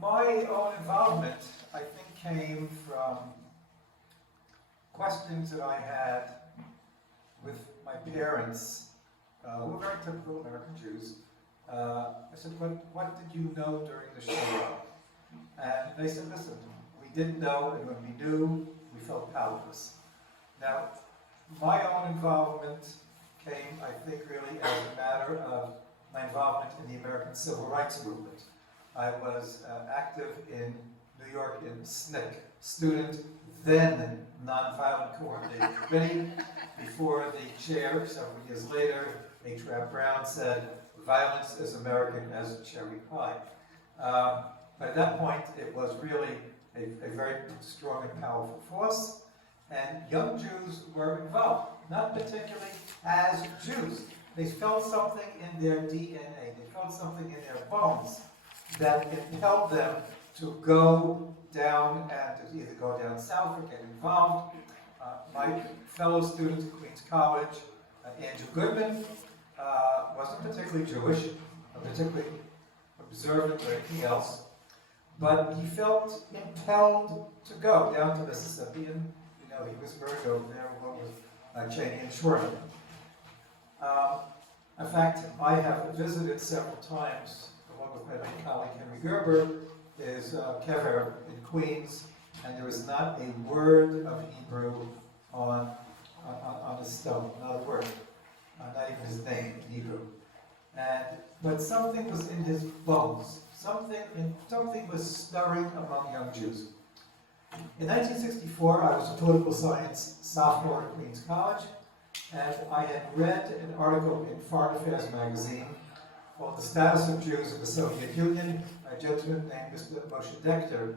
My own involvement, I think, came from questions that I had with my parents, who were very typical American Jews. I said, what did you know during the Shoah? And they said, listen, we didn't know, and when we knew, we felt powerless. Now, my own involvement came, I think, really as a matter of my involvement in the American Civil Rights Movement. I was active in New York in SNCC, Student Then Nonviolent Coordinating Committee, before the chair, several years later, H. Rap Brown, said, violence is American as cherry pie. But at that point, it was really a very strong and powerful force, and young Jews were involved, not particularly as Jews. They felt something in their DNA, they felt something in their bones that impelled them to go down and to either go down south or get involved. My fellow student at Queens College, Andrew Goodman, wasn't particularly Jewish, or particularly observant or anything else, but he felt impelled to go down to Mississippi, and he was burned over there along with Cheney and Shorter. In fact, I have visited several times, along with my late colleague Henry Gerber, his kever in Queens, and there is not a word of Hebrew on his stone, not a word, not even his name in Hebrew. But something was in his bones. Something was stirring among young Jews. In 1964, I was a political science sophomore at Queens College, and I had read an article in Foreign Affairs magazine called The Status of Jews in the Soviet Union, by a gentleman named Mr. Moshe Dekter,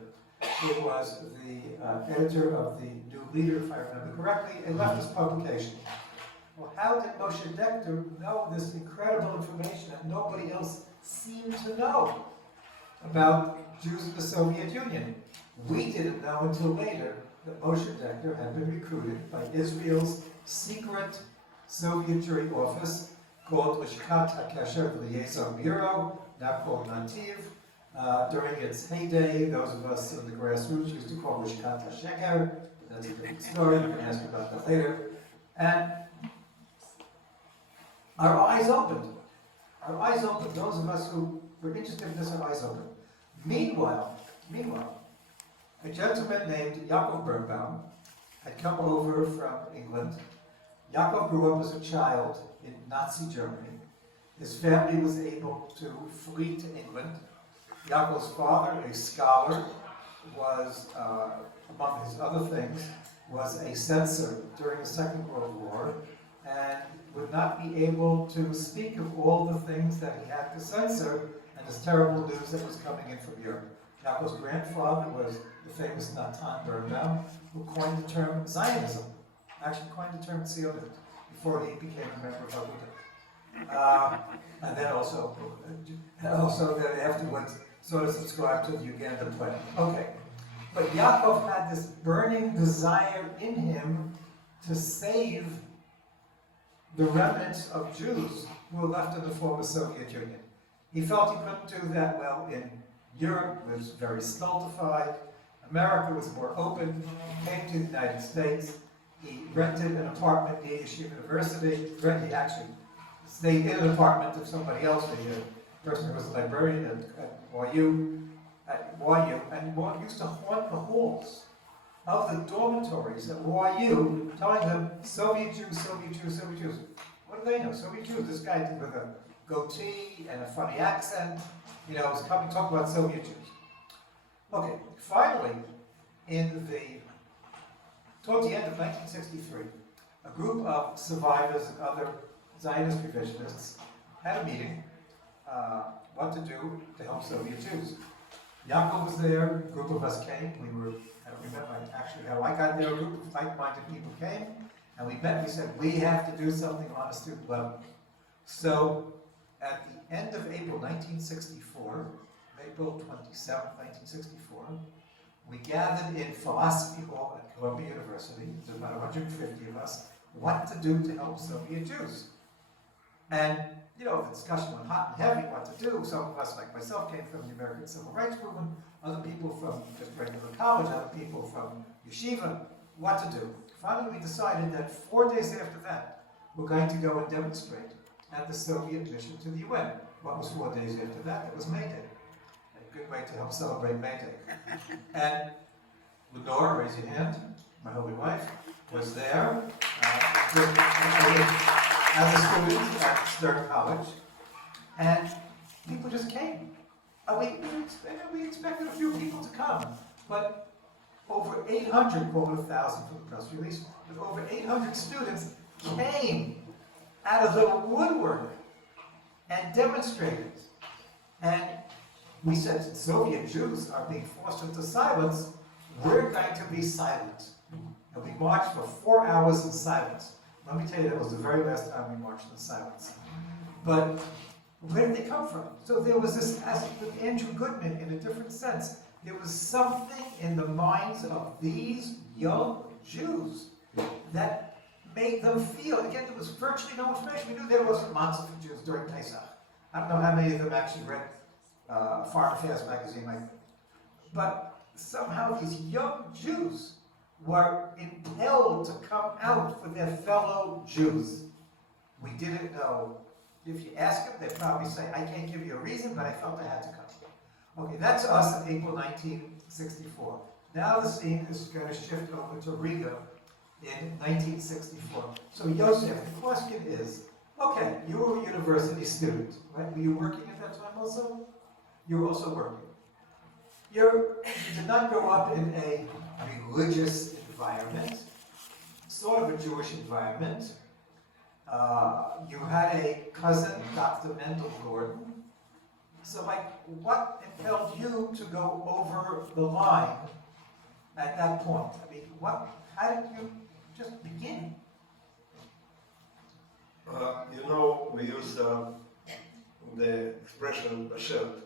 who was the editor of the New Leader, if I remember correctly, a leftist publication. Well, how did Moshe Dekter know this incredible information that nobody else seemed to know about Jews in the Soviet Union? We didn't know until later that Moshe Dekter had been recruited by Israel's secret Soviet jury office called Lishkat HaKesher, the Liaison Bureau, now called Nativ. During its heyday, those of us in the grassroots used to call Lishkat HaSheker. That's a different story, we can ask about that later. And our eyes opened. Our eyes opened. Those of us who were interested in this, our eyes opened. Meanwhile, a gentleman named Yaakov Birnbaum had come over from England. Yaakov grew up as a child in Nazi Germany. His family was able to flee to England. Yaakov's father, a scholar, was, among his other things, was a censor during the Second World War, and would not be able to speak of all the things that he had to censor and this terrible news that was coming in from Europe. Yaakov's grandfather was the famous Natan Birnbaum, who coined the term Zionism, actually coined the term Zionism, before he became a member of Aguda. And then also then afterwards sort of subscribed to the Ugandan plan. Okay, but Yaakov had this burning desire in him to save the remnants of Jews who were left in the former Soviet Union. He felt he couldn't do that well in Europe. It was very stultified. America was more open. He came to the United States. He rented an apartment near Yeshiva University. He actually stayed in an apartment of somebody else, a person who was a librarian at YU, and used to haunt the halls of the dormitories at YU, telling them, Soviet Jews, Soviet Jews, Soviet Jews. What do they know? Soviet Jews. This guy with a goatee and a funny accent, was coming to talk about Soviet Jews. Okay, finally, towards the end of 1963, a group of survivors and other Zionist revisionists had a meeting, what to do to help Soviet Jews. Yaakov was there, a group of us came, I don't remember actually how I got there, a group of like-minded people came, and we met and we said, we have to do something on a student level. So, at the end of April 1964, April 27, 1964, we gathered in Philosophy Hall at Columbia University, there's about 150 of us, what to do to help Soviet Jews. And the discussion went hot and heavy, what to do. Some of us, like myself, came from the American Civil Rights Movement, other people from just regular college, other people from yeshiva, what to do. Finally, we decided that 4 days after that, we're going to go and demonstrate at the Soviet mission to the UN. What was 4 days after that? It was May Day. A good way to help celebrate May Day. And Lenore, raise your hand, my holy wife, was there as a student at Stern College, and people just came. We expected a few people to come, but over 800, quote 1,000 from the press release, but over 800 students came out of the woodwork and demonstrated. And we said, Soviet Jews are being forced into silence, we're going to be silent. And we marched for 4 hours in silence. Let me tell you, that was the very last time we marched in silence. But where did they come from? So there was this aspect with Andrew Goodman in a different sense. There was something in the minds of these young Jews that made them feel, again, there was virtually no information. We knew there wasn't monster for Jews during Pesach. I don't know how many of them actually read Foreign Affairs magazine, but somehow these young Jews were impelled to come out for their fellow Jews. We didn't know. If you ask them, they'd probably say, I can't give you a reason, but I felt I had to come. Okay, that's us in April 1964. Now the scene is going to shift over to Riga in 1964. So Yosef, the question is, okay, you were a university student, right? Were you working at that time also? You were also working. You did not grow up in a religious environment, sort of a Jewish environment. You had a cousin, Dr. Mendel Gordon. So, what impelled you to go over the line at that point? I mean, how did you just begin? We use the expression "bashet."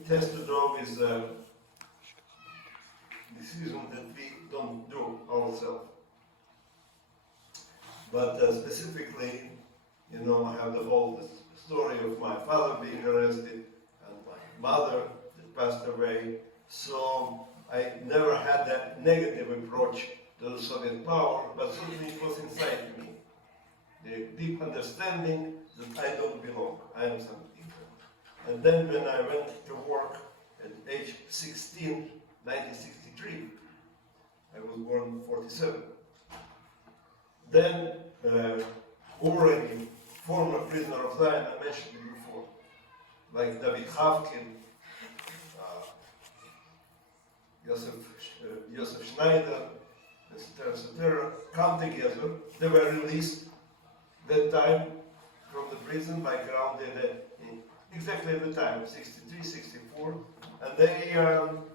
It has to do with decision that we don't do ourselves. But specifically, I have the whole story of my father being arrested and my mother that passed away. So I never had that negative approach to the Soviet power, but certainly it was inside me. The deep understanding that I don't belong, I am something different. And then when I went to work at age 16, 1963, I was born in 47. Then already former prisoner of Zion, I mentioned it before, like David Havkin, Joseph Schneider, etc., come together. They were released that time from the prison, around exactly at the time, 63, 64, and they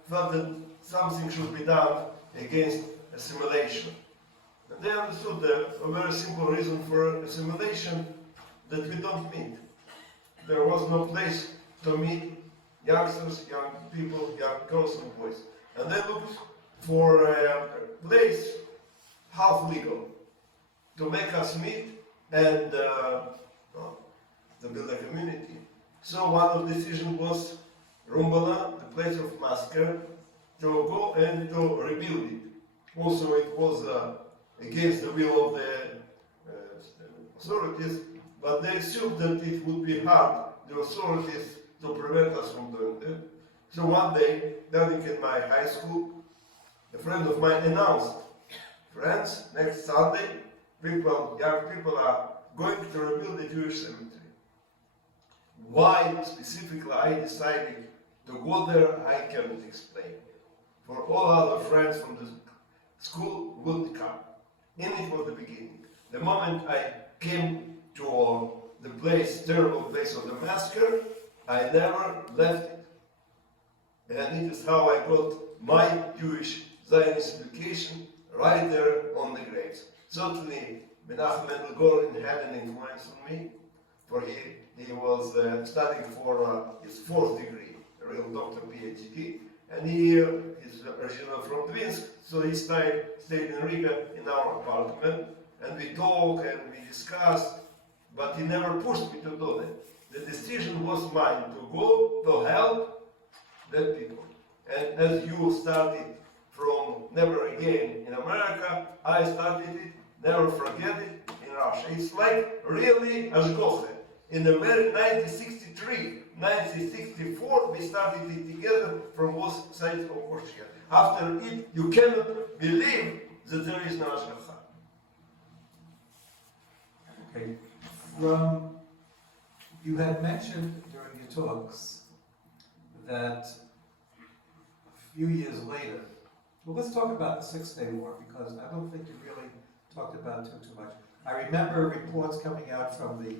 felt that something should be done against assimilation. And they understood a very simple reason for assimilation that we don't meet. There was no place to meet youngsters, young people, young girls and boys. And they looked for a place half legal to make us meet and to build a community. So one of the decisions was Rumbala, the place of massacre, to go and to rebuild it. Also it was against the will of the authorities, but they assumed that it would be hard, the authorities, to prevent us from doing that. So one day, during in my high school, a friend of mine announced, friends, next Sunday, young people are going to rebuild the Jewish cemetery. Why specifically I decided to go there, I cannot explain. For all other friends from the school would come. And it was the beginning. The moment I came to the place, terrible place of the massacre, I never left it. And it is how I got my Jewish Zionist education right there on the graves. Certainly, Menachem Mendel Gordon had an influence on me, for he was studying for his fourth degree, a real doctor, PhD, and he is originally from Dvinsk, so he stayed in Riga in our apartment, and we talked and we discussed but he never pushed me to do that. The decision was mine to go to help the people. And as you started from Never Again in America, I started it, Never Forget It in Russia. It's like really Ashgoche. In the 1963, 1964, we started it together from both sides of Russia. After it, you cannot believe that there is no Ashgacha. Okay. You had mentioned during your talks that a few years later, well, let's talk about the Six-Day War, because I don't think you really talked about it too much. I remember reports coming out from the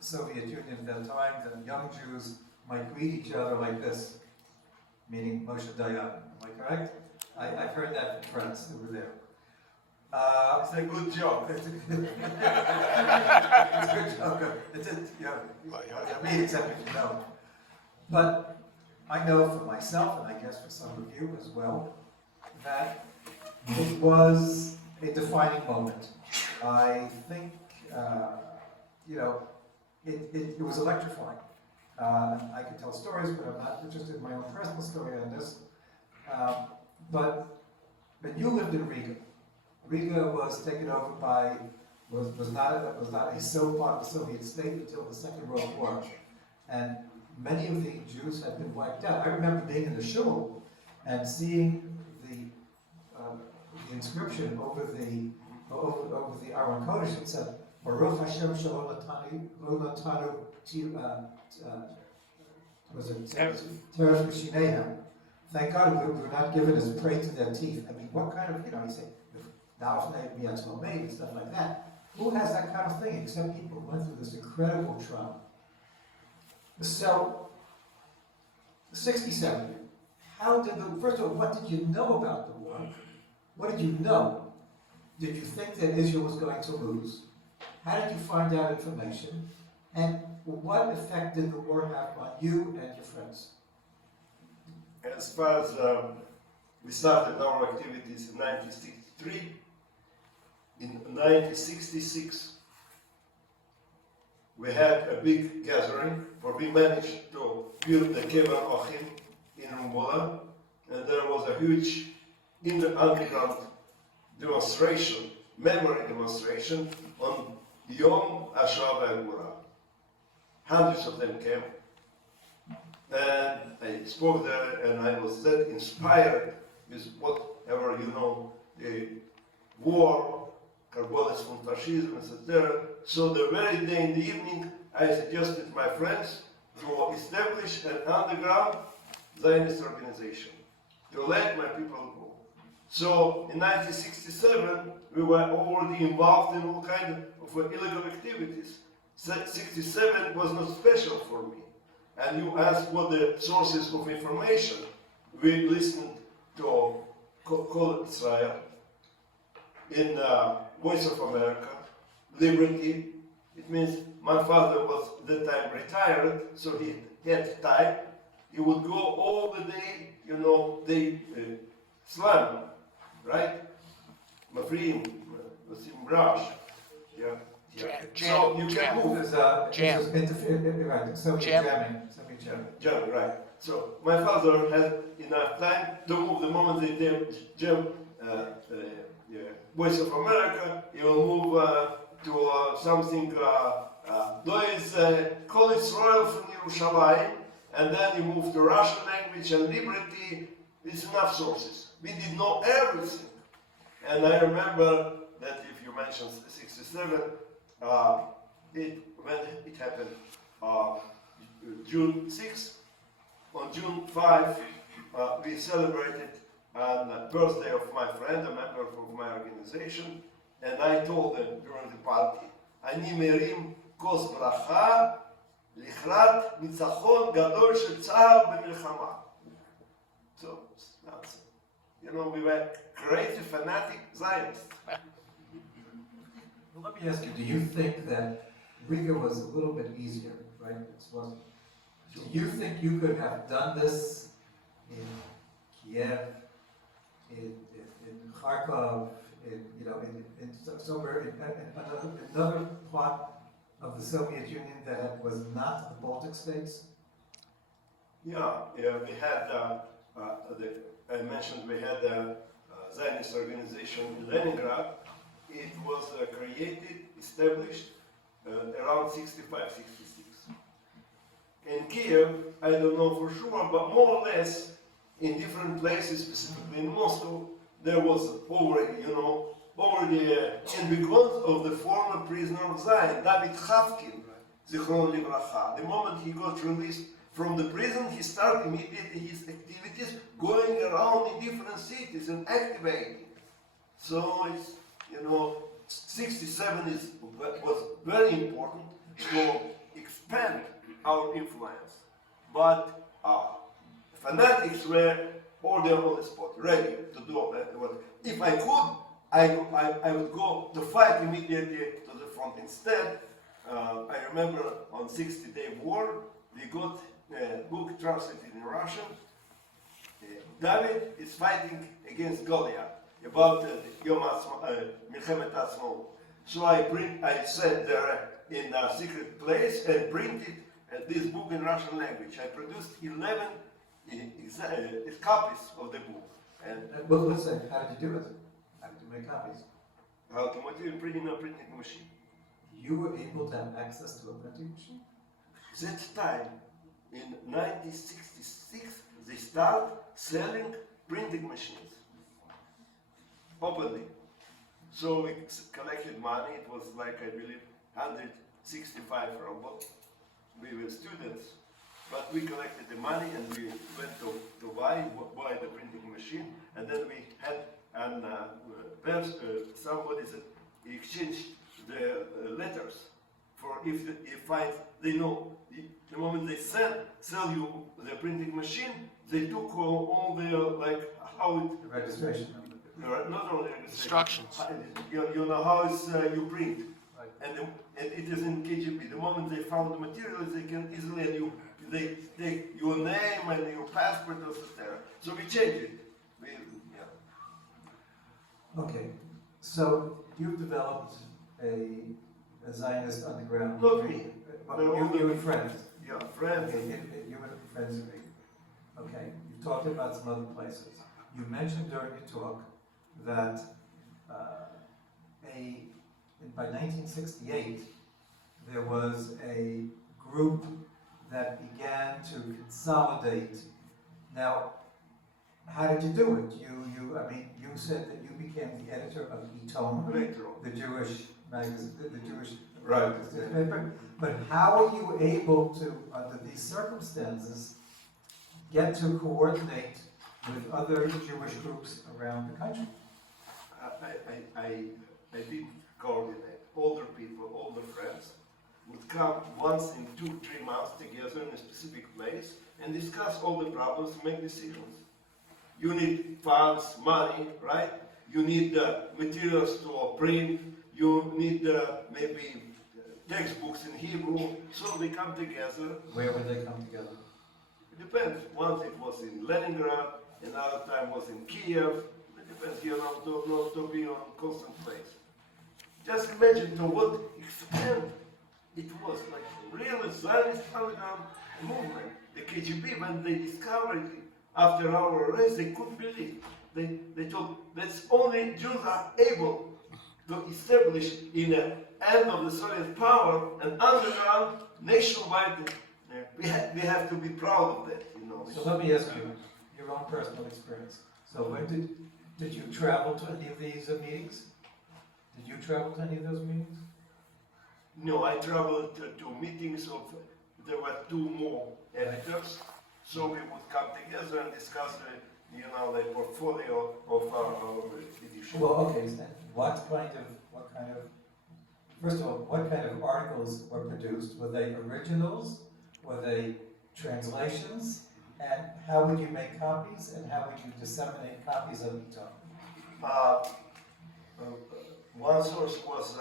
Soviet Union at that time that young Jews might greet each other like this, meaning Moshe Dayan. Am I correct? I've heard that from friends who were there. It's a good joke. It's a good joke. I mean, except if you know. But I know for myself, and I guess for some of you as well, that it was a defining moment. I think, it was electrifying. I could tell stories, but I'm not interested in my own personal story on this. But you lived in Riga. Riga was taken over by, was not a part of the Soviet state until the Second World War. And many of the Jews had been wiped out. I remember being in the shul and seeing the inscription over the Aron Kodesh. It said, Baruch Hashem Shalom Latanu Teres V'Shinehem. Thank God we were not given as prey to their teeth. I mean, what kind of, you say, and stuff like that. Who has that kind of thing except people who went through this incredible trauma? So, 67. First of all, what did you know about the war? What did you know? Did you think that Israel was going to lose? How did you find out information? And what effect did the war have on you and your friends? As far as we started our activities in 1963, in 1966, we had a big gathering where we managed to build the Kever Ochim in Rumbola, and there was a huge underground demonstration, memory demonstration on Yom HaShoah V'Gvura. Hundreds of them came, and I spoke there, and I was that inspired with whatever, the war, Karbolis from fascism, etc. So the very day in the evening, I suggested my friends to establish an underground Zionist organization, to let my people go. So in 1967, we were already involved in all kinds of illegal activities. 67 was not special for me. And you asked what the sources of information. We listened to Kol Israel, in Voice of America, Liberty. It means my father was at that time retired, so he had time. He would go all the day, the slam, right? Mafrim, Vasim Brash. Yeah. So you can move. Jam. Right, jamming. Jam, right. So my father had enough time to move the moment they jam Voice of America, he will move to something, Call Israel from Yerushalayim, and then you move to Russian language and Liberty. It's enough sources. We did know everything. And I remember that if you mentioned 67, when it happened, June 6th, on June 5, we celebrated on the birthday of my friend, a member of my organization, and I told them during the party, אני מרים כוס ברכה לקראת ניצחון גדול של צה"ל במלחמה. So, we were crazy, fanatic Zionists. Well, let me ask you, do you think that Riga was a little bit easier, right? Do you think you could have done this in Kiev, in Kharkov, somewhere in another part of the Soviet Union that was not the Baltic states? Yeah, we had, I mentioned we had a Zionist organization in Leningrad. It was created, established around 65, 66. In Kiev, I don't know for sure, but more or less in different places, specifically in Moscow, there was already, and because of the former prisoner of Zion, David Havkin, Zichron Livracha. The moment he got released from the prison, he started immediately his activities going around in different cities and activating. So it's, 67 was very important to expand our influence. But fanatics were all there on the spot, ready to do that. If I could, I would go to fight immediately to the front. Instead, I remember on 60-day war, we got a book translated in Russian. David is fighting against Goliath about Milchemet Atzmaut. So I sat there in a secret place and printed this book in Russian language. I produced 11 copies of the book. And Well, listen, how did you do it? How did you make copies? automotive printing machine. You were able to have access to a printing machine? That time, in 1966, they start selling printing machines openly. So we collected money. It was like, I believe, 165 rubles. We were students, but we collected the money and we went to buy the printing machine. And then we had somebody that exchanged the letters for if they know the moment they sell you the printing machine, they took all the how it The registration number. not only Instructions. you know how it's, you print, Right. and it is in KGB. The moment they found the materials, they can easily and they take your name and your passport, etc. So we changed it. Okay, so you've developed a Zionist underground. Not me. You and friends. Yeah, friends. Okay, you and friends agree. Okay, you've talked about some other places. You mentioned during your talk that by 1968 there was a group that began to consolidate. Now, how did you do it? You said that you became the editor of Eton, Later on. the Jewish magazine, the Jewish Right. newspaper. But how are you able to, under these circumstances, get to coordinate with other Jewish groups around the country? I did coordinate. Older people, older friends would come once in 2-3 months together in a specific place and discuss all the problems, make decisions. You need funds, money, right? You need materials to print. You need maybe textbooks in Hebrew. So they come together. Where would they come together? It depends. Once it was in Leningrad, another time was in Kiev. It depends, not to be on constant place. Just imagine to what extent it was, like really Zionist underground movement. The KGB, when they discovered it after our arrest, they couldn't believe. They thought that's only Jews are able to establish in the end of the Soviet power an underground nationwide. We have to be proud of that, So let me ask you, your own personal experience. So when did you travel to any of these meetings? Did you travel to any of those meetings? No, I traveled to meetings of, there were 2 more editors, so we would come together and discuss the portfolio of our edition. Well, okay, so first of all, what kind of articles were produced? Were they originals? Were they translations? And how would you make copies? And how would you disseminate copies of each other? One source was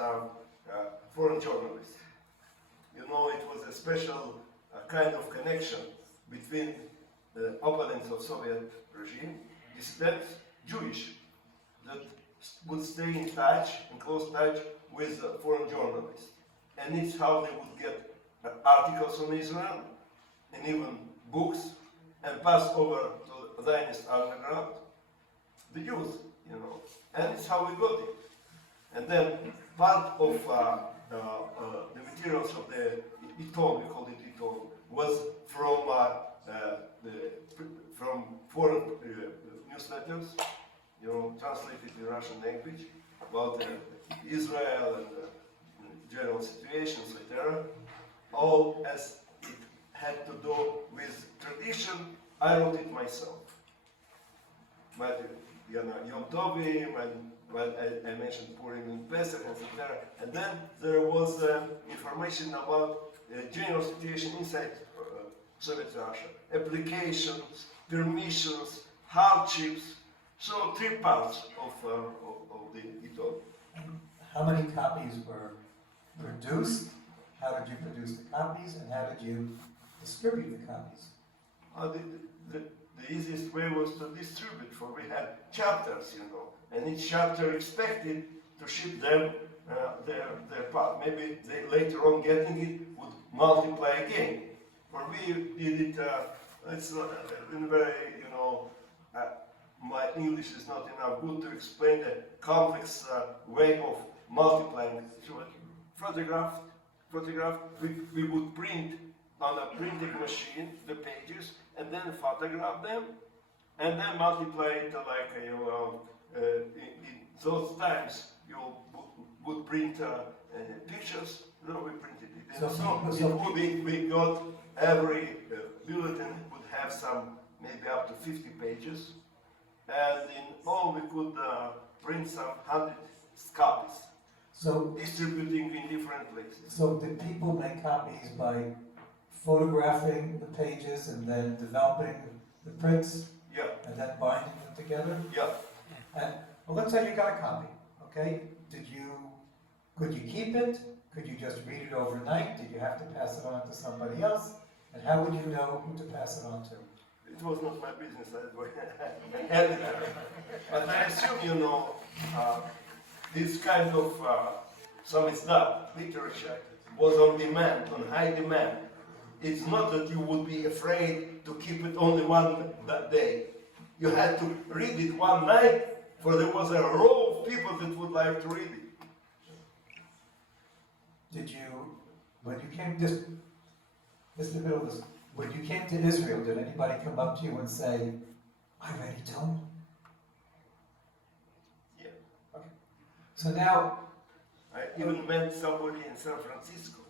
foreign journalists. It was a special kind of connection between the opponents of Soviet regime, dissidents, Jewish, that would stay in touch, in close touch with foreign journalists. and it's how they would get articles on Israel, and even books, and pass over to Zionist underground, the youth, and it's how we got it. And then part of the materials of the Iton, we call it Iton, was from foreign newsletters, translated in Russian language about Israel and general situations, etc. All as it had to do with tradition, I wrote it myself. But Yom Tovim, and I mentioned Purim and Pesach, etc. And then there was information about general situation inside Soviet Russia, applications, permissions, hardships. So 3 parts of the Iton. How many copies were produced? How did you produce the copies, and how did you distribute the copies? The easiest way was to distribute, for we had chapters, and each chapter expected to ship them their part. Maybe they later on getting it would multiply again. For we did it, it's not in very, my English is not enough good to explain the complex way of multiplying. So photograph, we would print on a printing machine the pages, and then photograph them, and then multiply it like in those times you would print pictures. No, we printed it. So we got every bulletin would have some, maybe up to 50 pages, and in all we could print some 100 copies. So distributing in different places. So did people make copies by photographing the pages and then developing the prints? Yeah. And then binding them together? Yeah. And well, let's say you got a copy, okay? Could you keep it? Could you just read it overnight? Did you have to pass it on to somebody else? And how would you know who to pass it on to? It was not my business. I was an editor. But I assume this kind of samizdat literature was on demand, on high demand. It's not that you would be afraid to keep it only that day. You had to read it one night, for there was a row of people that would like to read it. Did you, when you came, just the middle of this, when you came to Israel, did anybody come up to you and say, I read Iton? Yeah. Okay. So now, I even met somebody in San Francisco.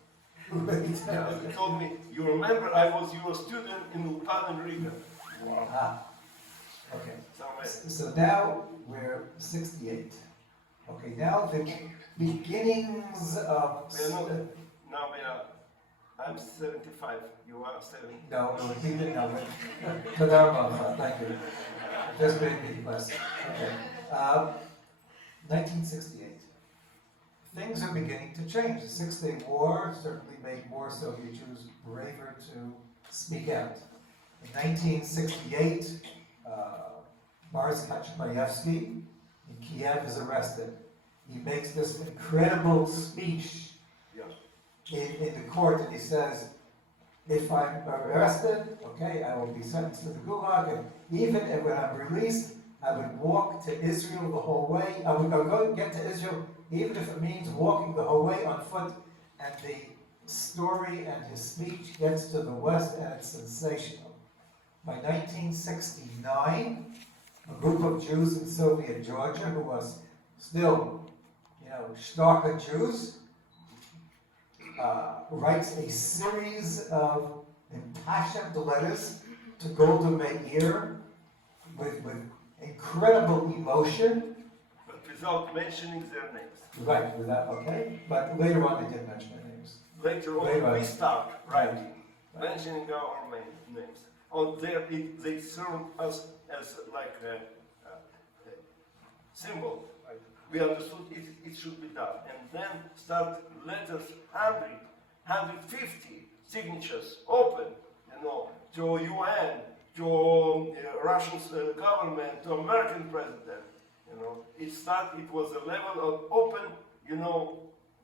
Right. He told me, you remember I was your student in Ulpan and Riga. Wow. Ah. Okay. Somewhere. So now we're 68. Okay, now the beginnings of... Now we are, I'm 75, you are 70. No, he didn't know it. Thank you. Just made me blessed. Okay. 1968. Things are beginning to change. The Six-Day War certainly made more Soviet Jews braver to speak out. In 1968, Boris Kaczmarewski in Kiev is arrested. He makes this incredible speech in the court, and he says, if I'm arrested, okay, I will be sentenced to the Gulag, and even when I'm released, I would walk to Israel the whole way. I would go get to Israel, even if it means walking the whole way on foot. And the story and his speech gets to the West, and it's sensational. By 1969, a group of Jews in Soviet Georgia, who was still, Shtarka Jews, writes a series of impassioned letters to Golda Meir with incredible emotion. But without mentioning their names. Right, okay. But later on they did mention their names. Later on we start writing, mentioning our names. On there, they serve us as like a symbol. We understood it should be done. And then start letters, 100, 150 signatures open, to UN, to Russian government, to American president. It was a level of open,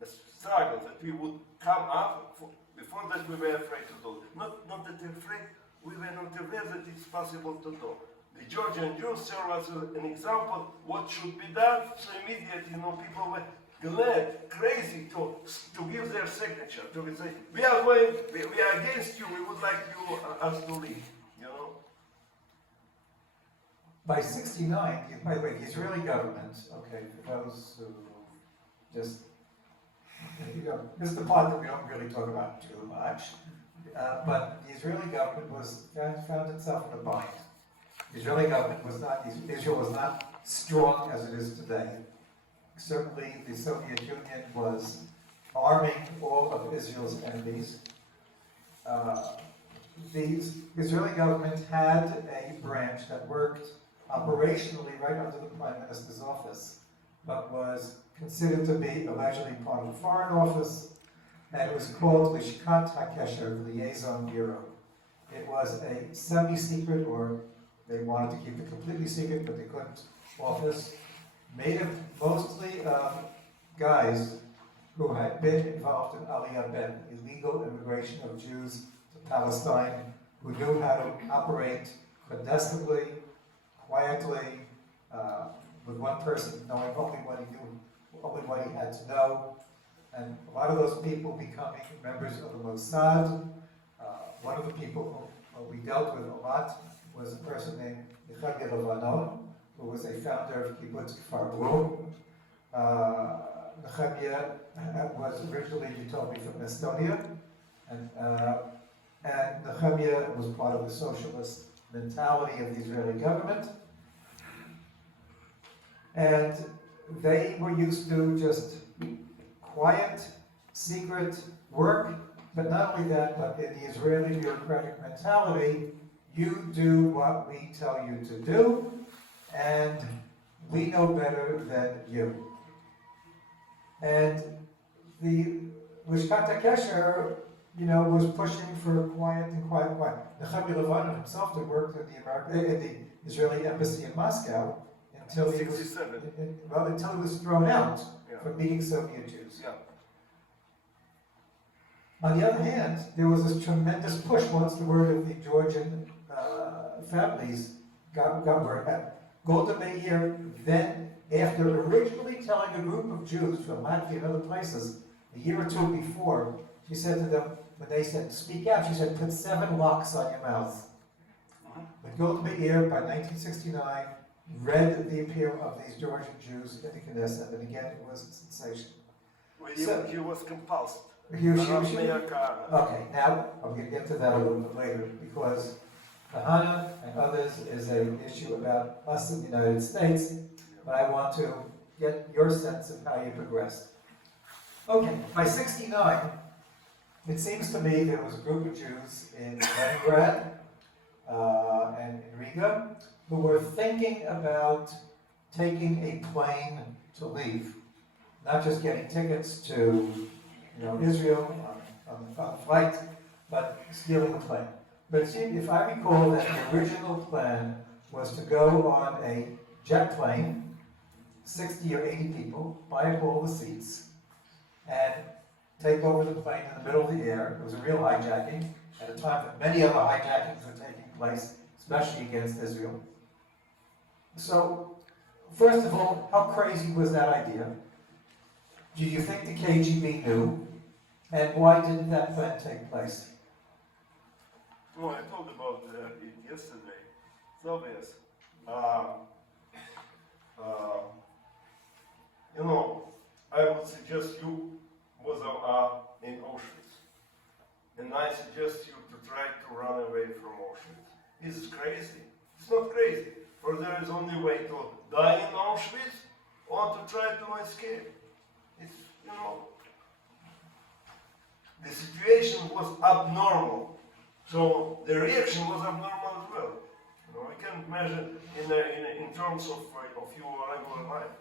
a struggle that we would come up. Before that, we were afraid to do. Not that afraid, we were not aware that it's possible to do. The Georgian Jews serve as an example what should be done. So immediately, people were glad, crazy to give their signature, to say, we are against you, we would like you us to leave, By 69, by the way, the Israeli government, okay, for those who just, this is the part that we don't really talk about too much, but the Israeli government found itself in a bind. The Israeli government was not, Israel was not strong as it is today. Certainly, the Soviet Union was arming all of Israel's enemies. The Israeli government had a branch that worked operationally right under the Prime Minister's office, but was considered to be allegedly part of the Foreign Office, and it was called Lishkat HaKesher, the Liaison Bureau. It was a semi-secret, or they wanted to keep it completely secret, but they couldn't, office, made up mostly of guys who had been involved in Aliyah Ben, illegal immigration of Jews to Palestine, who knew how to operate clandestinely, quietly, with one person knowing only what he knew, only what he had to know, and a lot of those people becoming members of the Mossad. One of the people who we dealt with a lot was a person named Nechemia Levanon, who was a founder of Kibbutz Kfar Blum. Nechemia was originally, you told me, from Estonia, and Nechemia was part of the socialist mentality of the Israeli government. And they were used to just quiet, secret work, but not only that, but in the Israeli bureaucratic mentality, you do what we tell you to do, and we know better than you. And the Lishkat HaKesher, was pushing for quiet. Nechemia Levanon himself had worked in the Israeli embassy in Moscow until he was thrown out from meeting Soviet Jews. Yeah. On the other hand, there was this tremendous push once the word of the Georgian families got word. Golda Meir then, after originally telling a group of Jews from Latvia and other places, a year or two before, she said to them, when they said, speak out, she said, put 7 locks on your mouth. But Golda Meir, by 1969, read the appeal of these Georgian Jews in the Knesset, and again, it was a sensation. Well, he was compulsed. Okay, now I'm going to get to that a little bit later, because Kahana and others is an issue about us in the United States, but I want to get your sense of how you progressed. Okay, by 69, it seems to me there was a group of Jews in Leningrad and in Riga who were thinking about taking a plane to leave, not just getting tickets to Israel on a flight, but stealing a plane. But it seemed, if I recall, that the original plan was to go on a jet plane, 60 or 80 people, buy up all the seats, and take over the plane in the middle of the air. It was a real hijacking at a time that many other hijackings were taking place, especially against Israel. So, first of all, how crazy was that idea? Do you think the KGB knew? And why didn't that plan take place? Well, I told about it yesterday. It's obvious. I would suggest you was in Auschwitz. And I suggest you to try to run away from Auschwitz. Is it crazy? It's not crazy. For there is only way to die in Auschwitz or to try to escape. It's, the situation was abnormal. So the reaction was abnormal as well. We can't measure in terms of your regular life.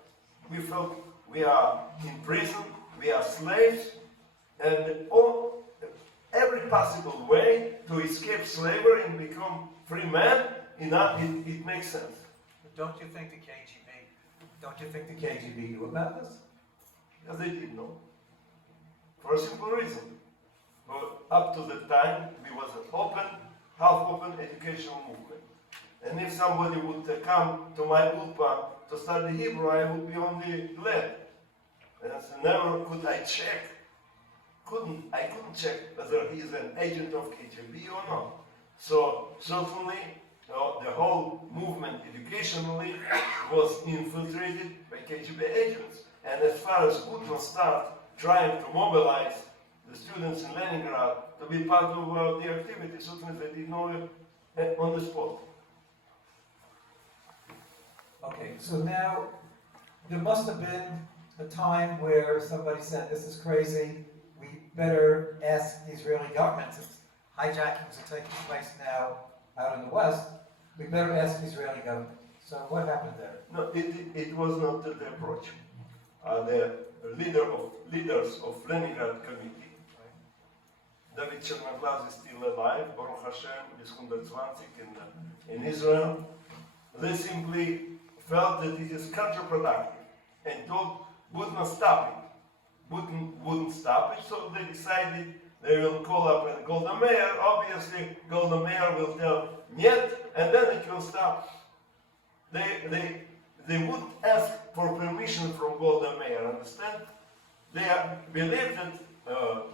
We felt we are in prison, we are slaves, and every possible way to escape slavery and become free man, it makes sense. But don't you think the KGB knew about this? Yes, they did know. for a simple reason. Well, up to the time, we was an open, half-open educational movement. And if somebody would come to my ulpan to study Hebrew, I would be only glad. And so never could I check. I couldn't check whether he is an agent of KGB or not. So certainly the whole movement educationally was infiltrated by KGB agents. And as far as Gutman started trying to mobilize the students in Leningrad to be part of the activity, certainly they did know it on the spot. Okay, so now there must have been a time where somebody said, this is crazy, we better ask the Israeli government, since hijackings are taking place now out in the West, we better ask the Israeli government. So what happened there? No, it was not the approach. The leaders of Leningrad committee, MendelevitchCBYMar5 is still alive, Baruch Hashem, is 120 in Israel. They simply felt that it is counterproductive and told Putin stop it. Putin wouldn't stop it, so they decided they will call up Golda Meir. Obviously, Golda Meir will tell Niet, and then it will stop. They wouldn't ask for permission from Golda Meir, understand? They believed that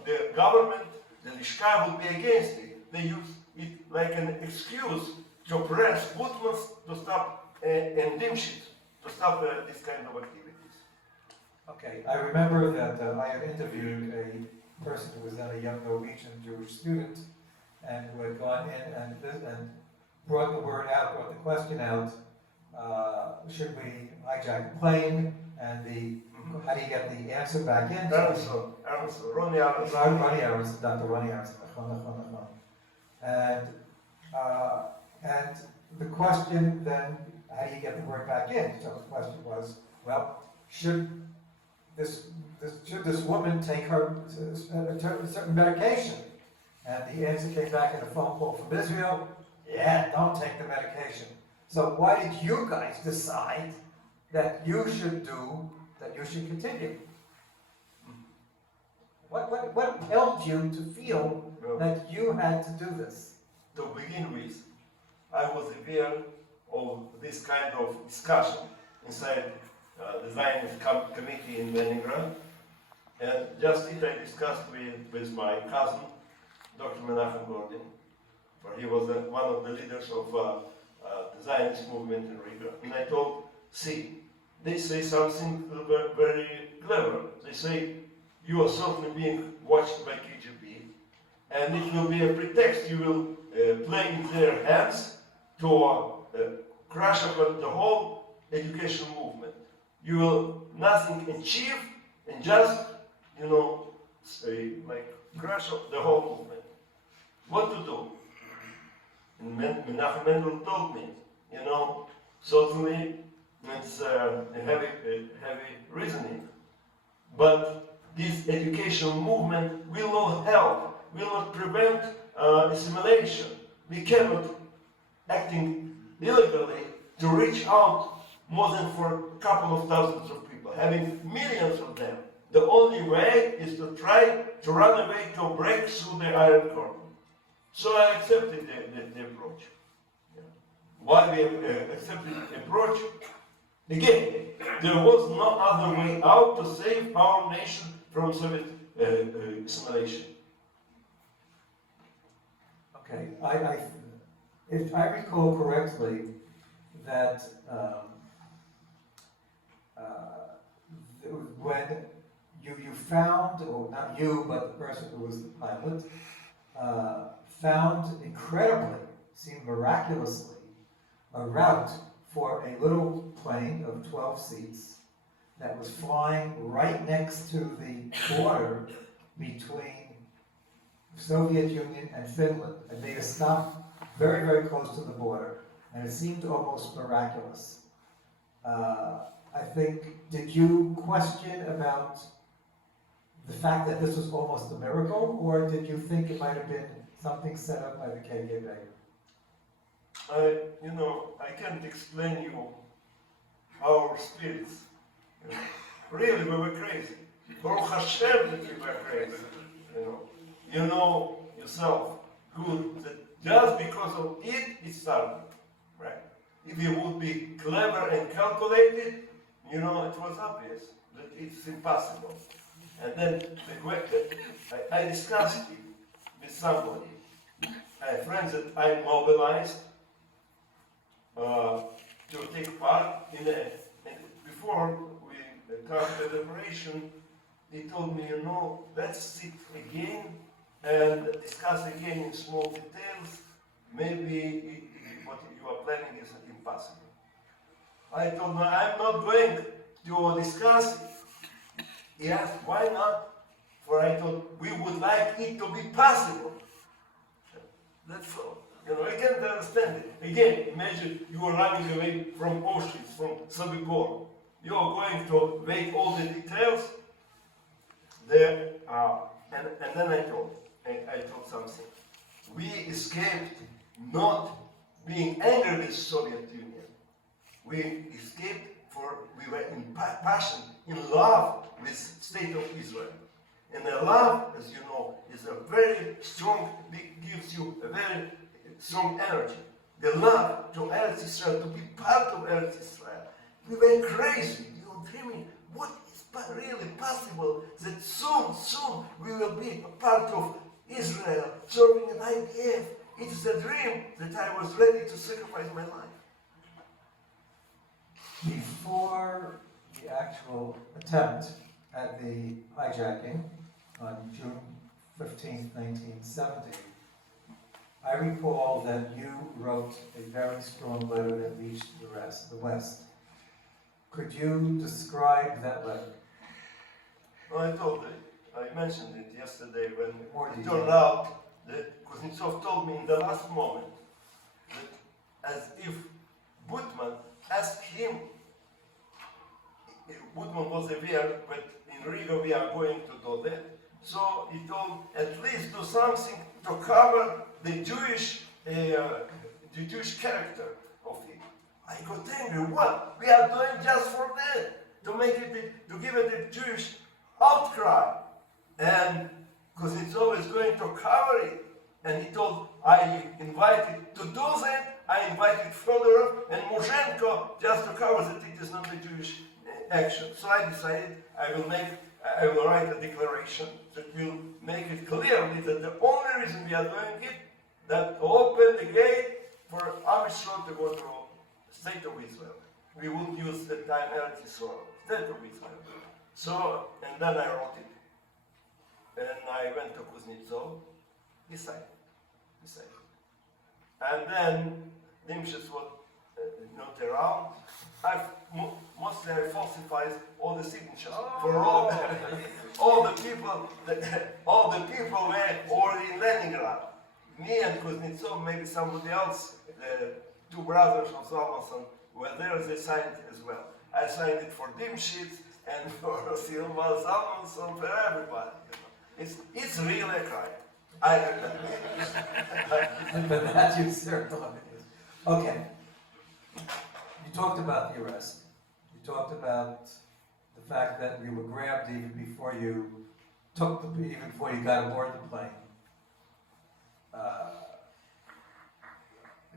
the government, the Lishka, would be against it. They used it like an excuse to press Putin to stop and Dimshit, to stop this kind of activities. Okay, I remember that I had interviewed a person who was then a young Norwegian Jewish student and who had gone in and brought the word out, brought the question out, should we hijack a plane, and how do you get the answer back in? Ronnie Aronson. Ronnie Aronson, Dr. Ronnie Aronson. And the question then, how do you get the word back in? So the question was, well, should this woman take her certain medication? And the answer came back in a phone call from Israel, yeah, don't take the medication. So why did you guys decide that you should continue? What helped you to feel that you had to do this? To begin with, I was aware of this kind of discussion inside the Zionist committee in Leningrad. And just it I discussed with my cousin, Dr. Menachem Gordon, for he was one of the leaders of the Zionist movement in Riga. And I told, see, they say something very clever. They say, you are certainly being watched by KGB, and it will be a pretext. You will play in their hands to crush upon the whole education movement. You will nothing achieve and just, say, like, crush up the whole movement. What to do? And Menachem Mendel told me, certainly it's a heavy reasoning, but this education movement will not help, will not prevent assimilation. We cannot, acting illegally, to reach out more than for a couple of thousands of people, having millions of them. The only way is to try to run away, to break through the Iron Curtain. So I accepted the approach. Yeah. Why we accepted the approach? Again, there was no other way out to save our nation from Soviet assimilation. Okay, if I recall correctly, that when you found, or not you, but the person who was the pilot, found incredibly, seemed miraculously, a route for a little plane of 12 seats that was flying right next to the border between the Soviet Union and Finland, and made a stop very, very close to the border, and it seemed almost miraculous. I think, did you question about the fact that this was almost a miracle, or did you think it might have been something set up by the KGB? I can't explain you our spirits. Really, we were crazy. Baruch Hashem that we were created. You know yourself good that just because of it started, right? If you would be clever and calculated, it was obvious that it's impossible. And then I discussed it with somebody, friends that I mobilized to take part in it. And before we started the operation, he told me, let's sit again and discuss again in small details. Maybe what you are planning is impossible. I told him, I'm not going to discuss it. He asked, why not? For I thought, we would like it to be possible. That's all. I can't understand it. Again, imagine you are running away from Auschwitz, from Sobibor. You are going to make all the details. There are, and then I told something. We escaped not being angry with the Soviet Union. We escaped we were in passion, in love with the state of Israel. And the love, as you know, is a very strong, gives you a very strong energy. The love to Eretz Israel, to be part of Eretz Israel. We were crazy, dreaming, what is really possible that soon we will be a part of Israel, serving an IDF. It is a dream that I was ready to sacrifice my life. Before the actual attempt at the hijacking on June 15, 1970, I recall that you wrote a very strong letter that reached the West. Could you describe that letter? Well, I mentioned it yesterday when it detail. turned out that Kuznetsov told me in the last moment that as if Butman asked him, Butman was there, but in Riga we are going to do that. So he told, at least do something to cover the Jewish character of it. I got angry. What? We are doing just for that, to give it a Jewish outcry. And Kuznetsov is going to cover it. And he told, I invited to do that, I invited Fedorov and Mushenko just to cover that it is not a Jewish action. So I decided I will write a declaration that will make it clearly that the only reason we are doing it, that to open the gate for Am Yisrael to go to the state of Israel. We would use the time Eretz Yisrael, state of Israel. So, and then I wrote it. And I went to Kuznetsov, he signed. And then Nimshitz was not around. Mostly I falsified all the signatures for all the people were already in Leningrad. Me and Kuznetsov, maybe somebody else, the two brothers of Salmanson were there, they signed it as well. I signed it for Dimshitz and for Silva, Salmanson, for everybody. It's really a crime. But that you circle of it is. Okay. You talked about the arrest. You talked about the fact that you were grabbed even before you got aboard the plane.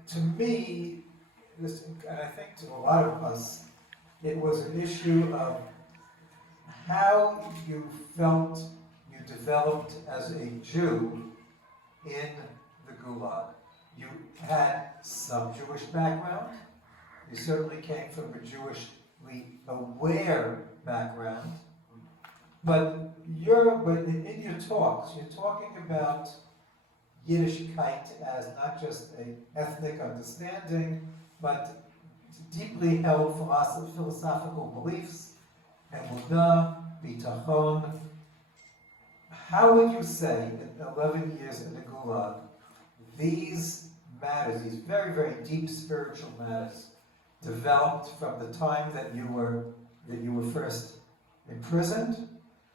To me, and I think to a lot of us, it was an issue of how you felt you developed as a Jew in the Gulag. You had some Jewish background. You certainly came from a Jewishly aware background. But in your talks, you're talking about Yiddishkeit as not just an ethnic understanding, but deeply held philosophical beliefs, emunah, bitachon. How would you say, in 11 years in the Gulag, these matters, these very, very deep spiritual matters, developed from the time that you were first imprisoned,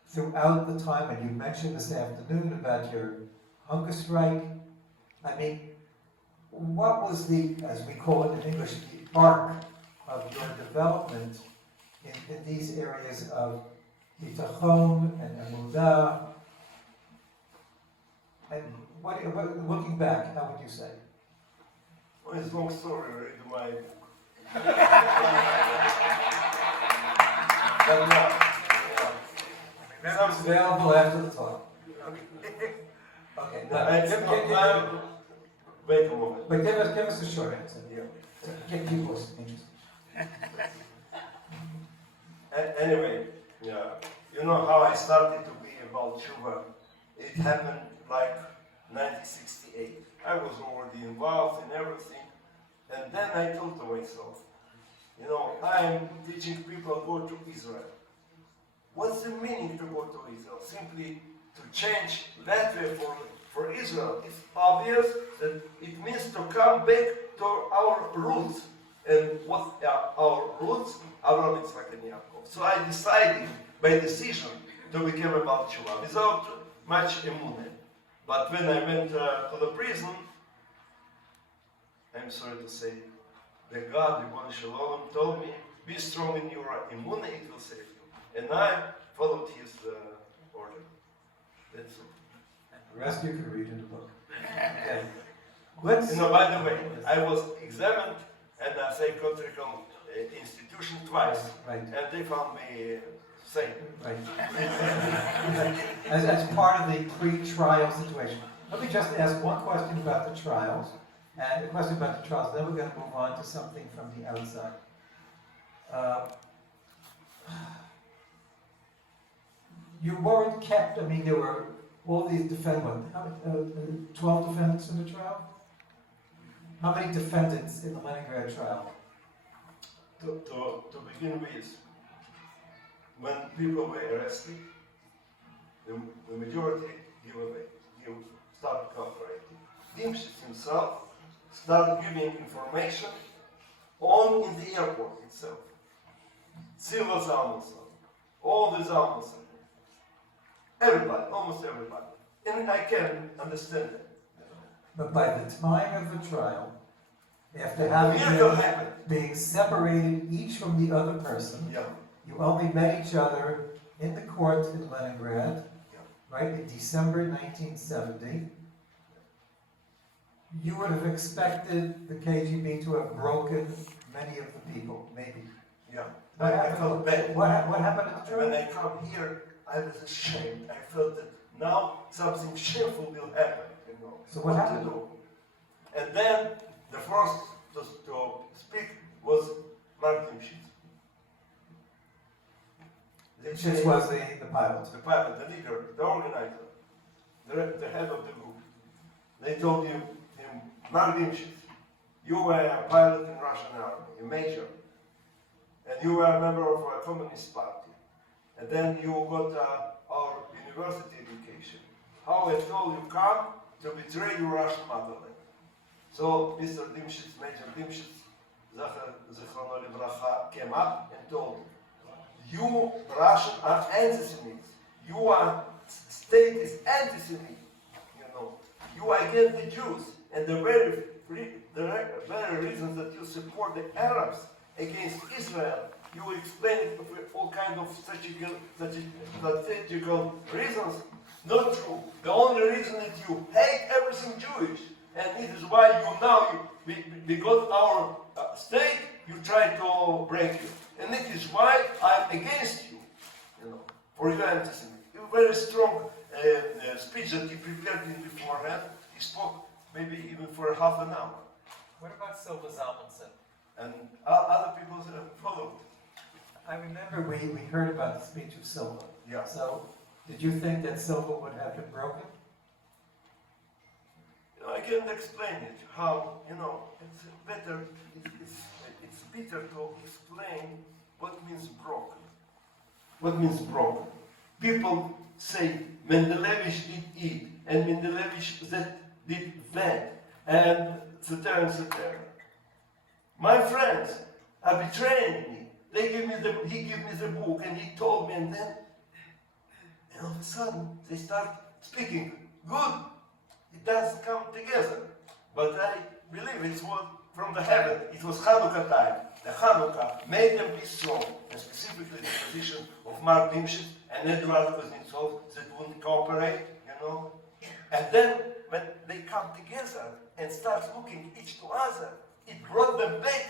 throughout the time, and you mentioned this afternoon about your hunger strike. I mean, what was the, as we call it in English, the arc of your development in these areas of bitachon, and emudah. And looking back, how would you say? Well, it's a long story, read my... But no, It's available after the talk. Okay, wait a moment. but give us a short answer. Yeah. To get people interested. Anyway, yeah, you know how I started to be about tshuva. It happened like 1968. I was already involved in everything, and then I thought to myself, you know, I am teaching people to go to Israel. What's the meaning to go to Israel? Simply to change Latvia for Israel. It's obvious that it means to come back to our roots. And what are our roots? Avraham, Yitzchak, and Yaakov. So I decided, by decision, to become a Baal Tshuva without much emunah. But when I went to the prison, I'm sorry to say, the God, Ribbon Shalom, told me, be strong in your emunah, it will save you. And I followed his order. That's all. The rest you can read in the book. Okay. Let's. You know, by the way, I was examined at a psychiatrical institution twice, Right. and they found me sane. Right. As part of the pre-trial situation. Let me just ask one question about the trials, and a question about the trials. Then we're going to move on to something from the outside. You weren't kept. I mean, there were all these defendants. 12 defendants in the trial. How many defendants in the Leningrad trial? To begin with, when people were arrested, the majority give away, start cooperating. Dimshitz himself started giving information in the airport itself. Silva Zalmanson, all the Zalmanson, everybody, almost everybody. And I can understand that. But by the time of the trial, after having Miracle happened. being separated each from the other person, Yeah. you only met each other in the court in Leningrad, right, in December 1970. You would have expected the KGB to have broken many of the people, maybe. Yeah. What I happened? felt bad. What happened at the When trial? I come here, I was ashamed. I felt that now something shameful will happen. You know. So what happened? To do. And then the first to speak was Mark Dimshitz. This was the pilot. The pilot, the leader, the organizer, the head of the group. They told him, Mark Dimshitz, you were a pilot in Russian army, a major, and you were a member of a communist party, and then you got our university education. How I told you come to betray your Russian motherland. So Mr. Dimshitz, Major Dimshitz, Zichrono Livracha, came up and told him, you Russians are anti-Semites. Your state is anti-Semitic. You know, you are against the Jews, and the very reasons that you support the Arabs against Israel, you explain it with all kinds of strategical reasons. Not true. The only reason that you hate everything Jewish, and it is why because our state, you try to break it. And it is why I'm against you, you know, for your anti-Semitism. A very strong speech that he prepared beforehand. He spoke maybe even for half an hour. What about Silva Zalmanson? And other people followed. I remember we heard about the speech of Silva. Yeah. So, did you think that Silva would have been broken? You know, I can't explain it. How, you know, it's better to explain what means broken. What means broken? People say Mendelevitch did it, and Mendelevitch did that, and etc. etc. My friends are betraying me. He gave me the book, and he told me, and then, and all of a sudden, they start speaking. Good. It does come together. But I believe it was from the heaven. It was Hanukkah time. The Hanukkah made them be strong, and specifically the position of Mark Nimshit and Eduard Kuznetsov that wouldn't cooperate, you know. And then when they come together and start looking each to other, it brought them back.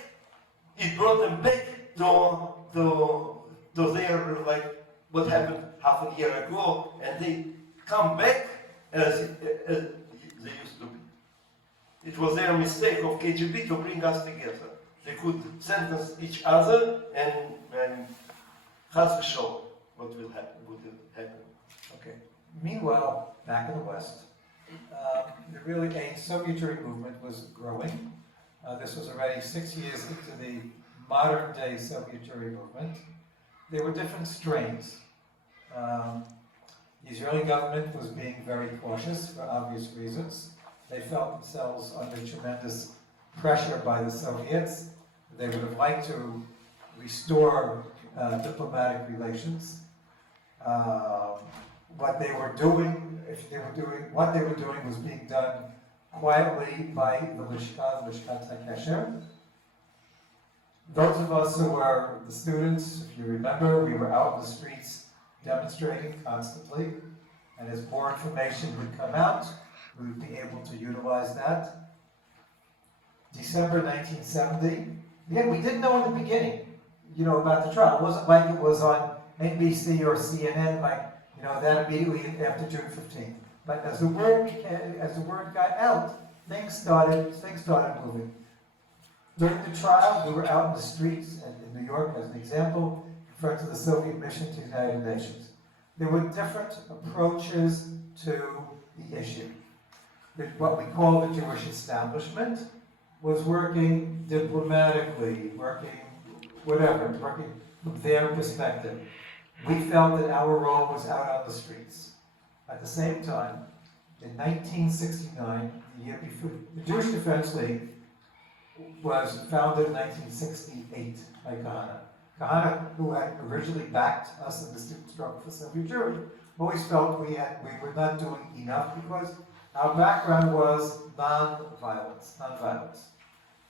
It brought them back to their, like, what happened half a year ago, and they come back as they used to be. It was their mistake of KGB to bring us together. They could sentence each other and has to show what will happen. Okay. Meanwhile, back in the West, a Soviet Jewry movement was growing. This was already 6 years into the modern-day Soviet Jewry movement. There were different strains. The Israeli government was being very cautious for obvious reasons. They felt themselves under tremendous pressure by the Soviets. They would have liked to restore diplomatic relations. What they were doing was being done quietly by the Lishkat HaKesher. Those of us who were the students, if you remember, we were out in the streets demonstrating constantly, and as more information would come out, we would be able to utilize that. December 1970, again, we didn't know in the beginning, about the trial. It wasn't like it was on NBC or CNN, that immediately after June 15th. But as the word got out, things started moving. During the trial, we were out in the streets in New York, as an example, in front of the Soviet mission to the United Nations. There were different approaches to the issue. What we call the Jewish establishment was working diplomatically, working from their perspective. We felt that our role was out on the streets. At the same time, in 1969, the year before, the Jewish Defense League was founded in 1968 by Kahana. Kahana, who had originally backed us in the student struggle for Soviet Jewry, always felt we were not doing enough because our background was non-violence.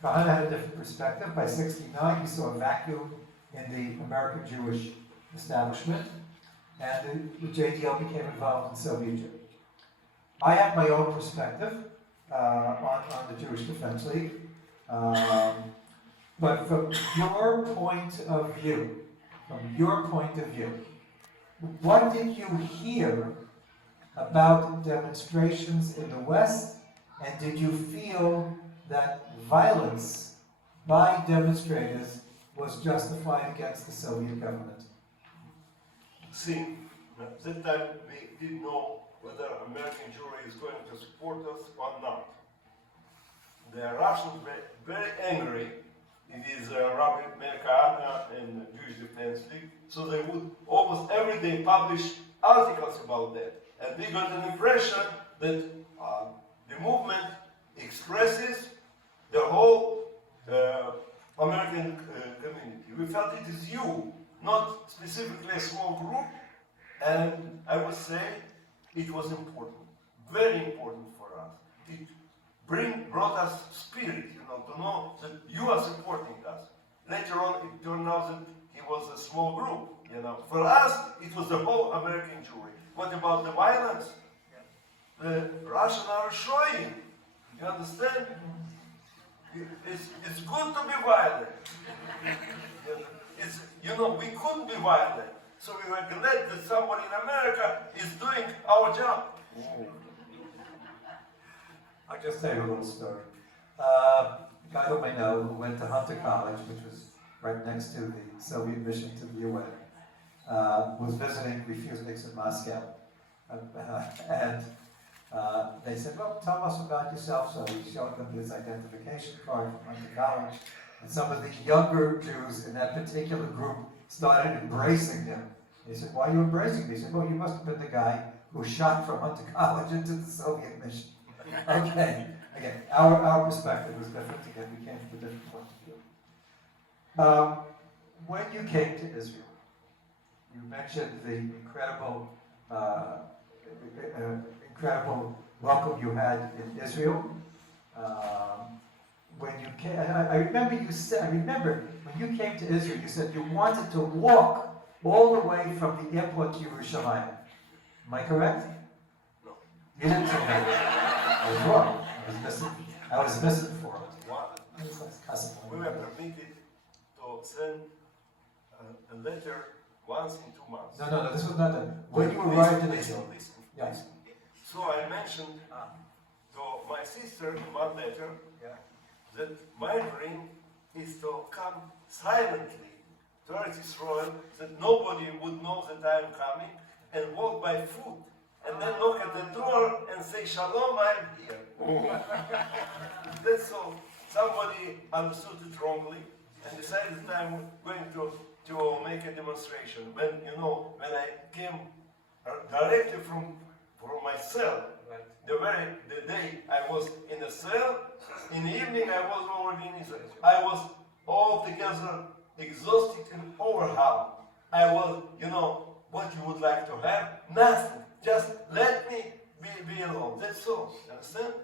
Kahana had a different perspective. By 1969, he saw a vacuum in the American Jewish establishment, and the JDL became involved in Soviet Jewry. I have my own perspective on the Jewish Defense League, but from your point of view, what did you hear about demonstrations in the West, and did you feel that violence by demonstrators was justified against the Soviet government? See, at that time we didn't know whether American Jewry is going to support us or not. The Russians were very angry. It is Rabbi Meir Kahana and Jewish Defense League, so they would almost every day publish articles about that. And we got an impression that the movement expresses the whole American community. We felt it is you, not specifically a small group, and I would say it was important, very important for us. It brought us spirit, to know that you are supporting us. Later on, it turned out that it was a small group, For us, it was the whole American Jewry. What about the violence? The Russians are showing. You understand? It's good to be violent. We couldn't be violent. So we were glad that someone in America is doing our job. I'll just tell you a little story. A guy whom I know who went to Hunter College, which was right next to the Soviet mission to the UN, was visiting refuseniks in Moscow. And they said, well, tell us about yourself. So he showed them his identification card from Hunter College. And some of the younger Jews in that particular group started embracing him. They said, why are you embracing me? He said, well, you must have been the guy who shot from Hunter College into the Soviet mission. Okay. Again, our perspective was different. Again, we came from a different point of view. When you came to Israel, you mentioned the incredible welcome you had in Israel. when you came, I remember you said, I remember when you came to Israel, you said you wanted to walk all the way from the airport to Yerushalayim. Am I correct? No. You didn't say that. I was wrong. I was misinformed. We were permitted to send a letter once in 2 months. No, this was not that. When you arrived in Listen, Israel. listen, Yeah. listen. So I mentioned to my sister in one letter that my dream is to come silently to Eretz Israel, that nobody would know that I am coming, and walk by foot, and then knock at the door and say, Shalom, I am here. That's all. Somebody understood it wrongly and decided that I'm going to make a demonstration. When I came directly from my cell, the day I was in a cell, in the evening I was already in Israel. I was altogether exhausted and overwhelmed. I was, what you would like to have? Nothing. Just let me be alone. That's all. Understand?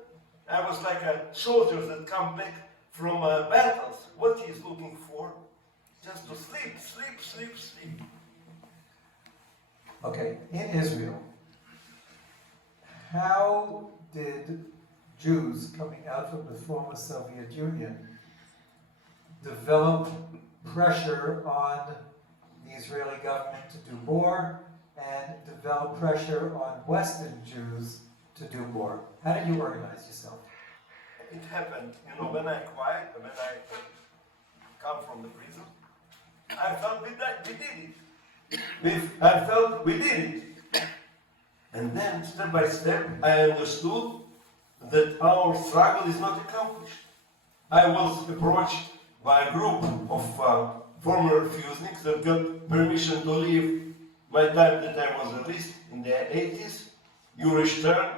I was like a soldier that come back from battles. What he is looking for? Just to sleep. Okay, in Israel, how did Jews coming out from the former Soviet Union develop pressure on the Israeli government to do more and develop pressure on Western Jews to do more? How did you organize yourself? It happened, when I quiet, when I come from the prison, I felt we did it. I felt we did it. And then, step by step, I understood that our struggle is not accomplished. I was approached by a group of former refuseniks that got permission to leave my time that I was released in the 80s. Yuri Stern,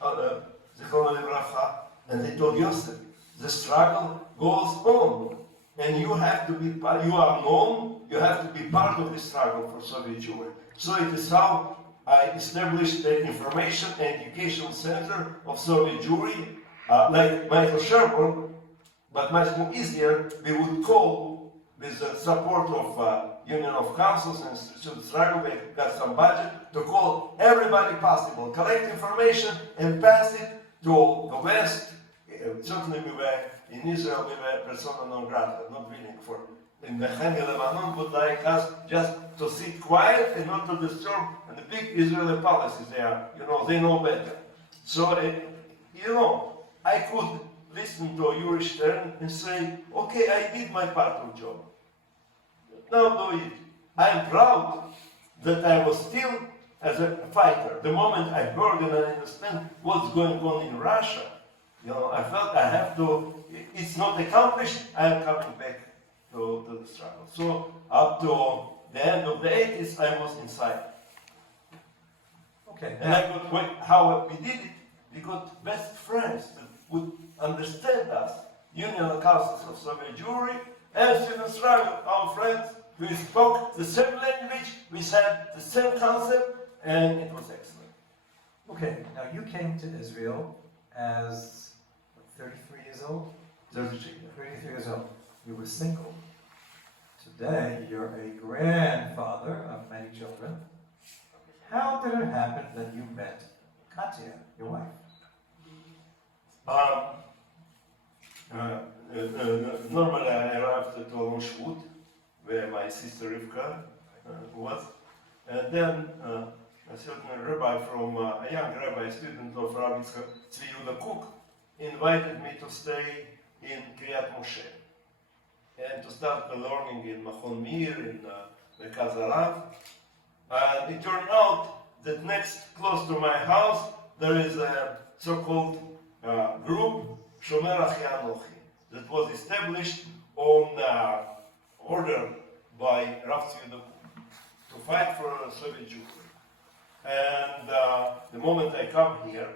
Zichrono Livracha, and they told Yosef, the struggle goes on. And you have to be part, you are known, you have to be part of the struggle for Soviet Jewry. So it is how I established the Information and Education Center of Soviet Jewry, like Michael Sherborne, but much more easier, we would call with the support of Union of Councils and Student Struggle, we got some budget to call everybody possible, collect information and pass it to the West. Certainly we were in Israel, we were persona non grata, not willing for. In the Lebanon would like us just to sit quiet and not to disturb and the big Israeli policies they are, they know better. So, I could listen to Yuri Stern and say, okay, I did my part of the job. Now do it. I am proud that I was still as a fighter. The moment I heard and I understand what's going on in Russia, I felt I have to, it's not accomplished, I am coming back to the struggle. So up to the end of the 80s, I was inside. Okay. And I got, how we did it, we got best friends that would understand us, Union Councils of Soviet Jewry, and Student Struggle, our friends, we spoke the same language, we had the same concept, and it was excellent. Okay, now you came to Israel as 33 years old? 33. 33 years old. You were single. Today, you're a grandfather of many children. How did it happen that you met Katya, your wife? Normally I arrived at Olmshut, where my sister Rivka was, and then a certain rabbi from, a young rabbi, student of Rabbi Tzvi Yehuda Kook, invited me to stay in Kiryat Moshe and to start learning in Machon Mir, in Mekaz Arav. And it turned out that next, close to my house, there is a so-called group, Shomer Achi Anochi, that was established on order by Rav Tzvi Yehuda Kook to fight for Soviet Jewry. And the moment I come here,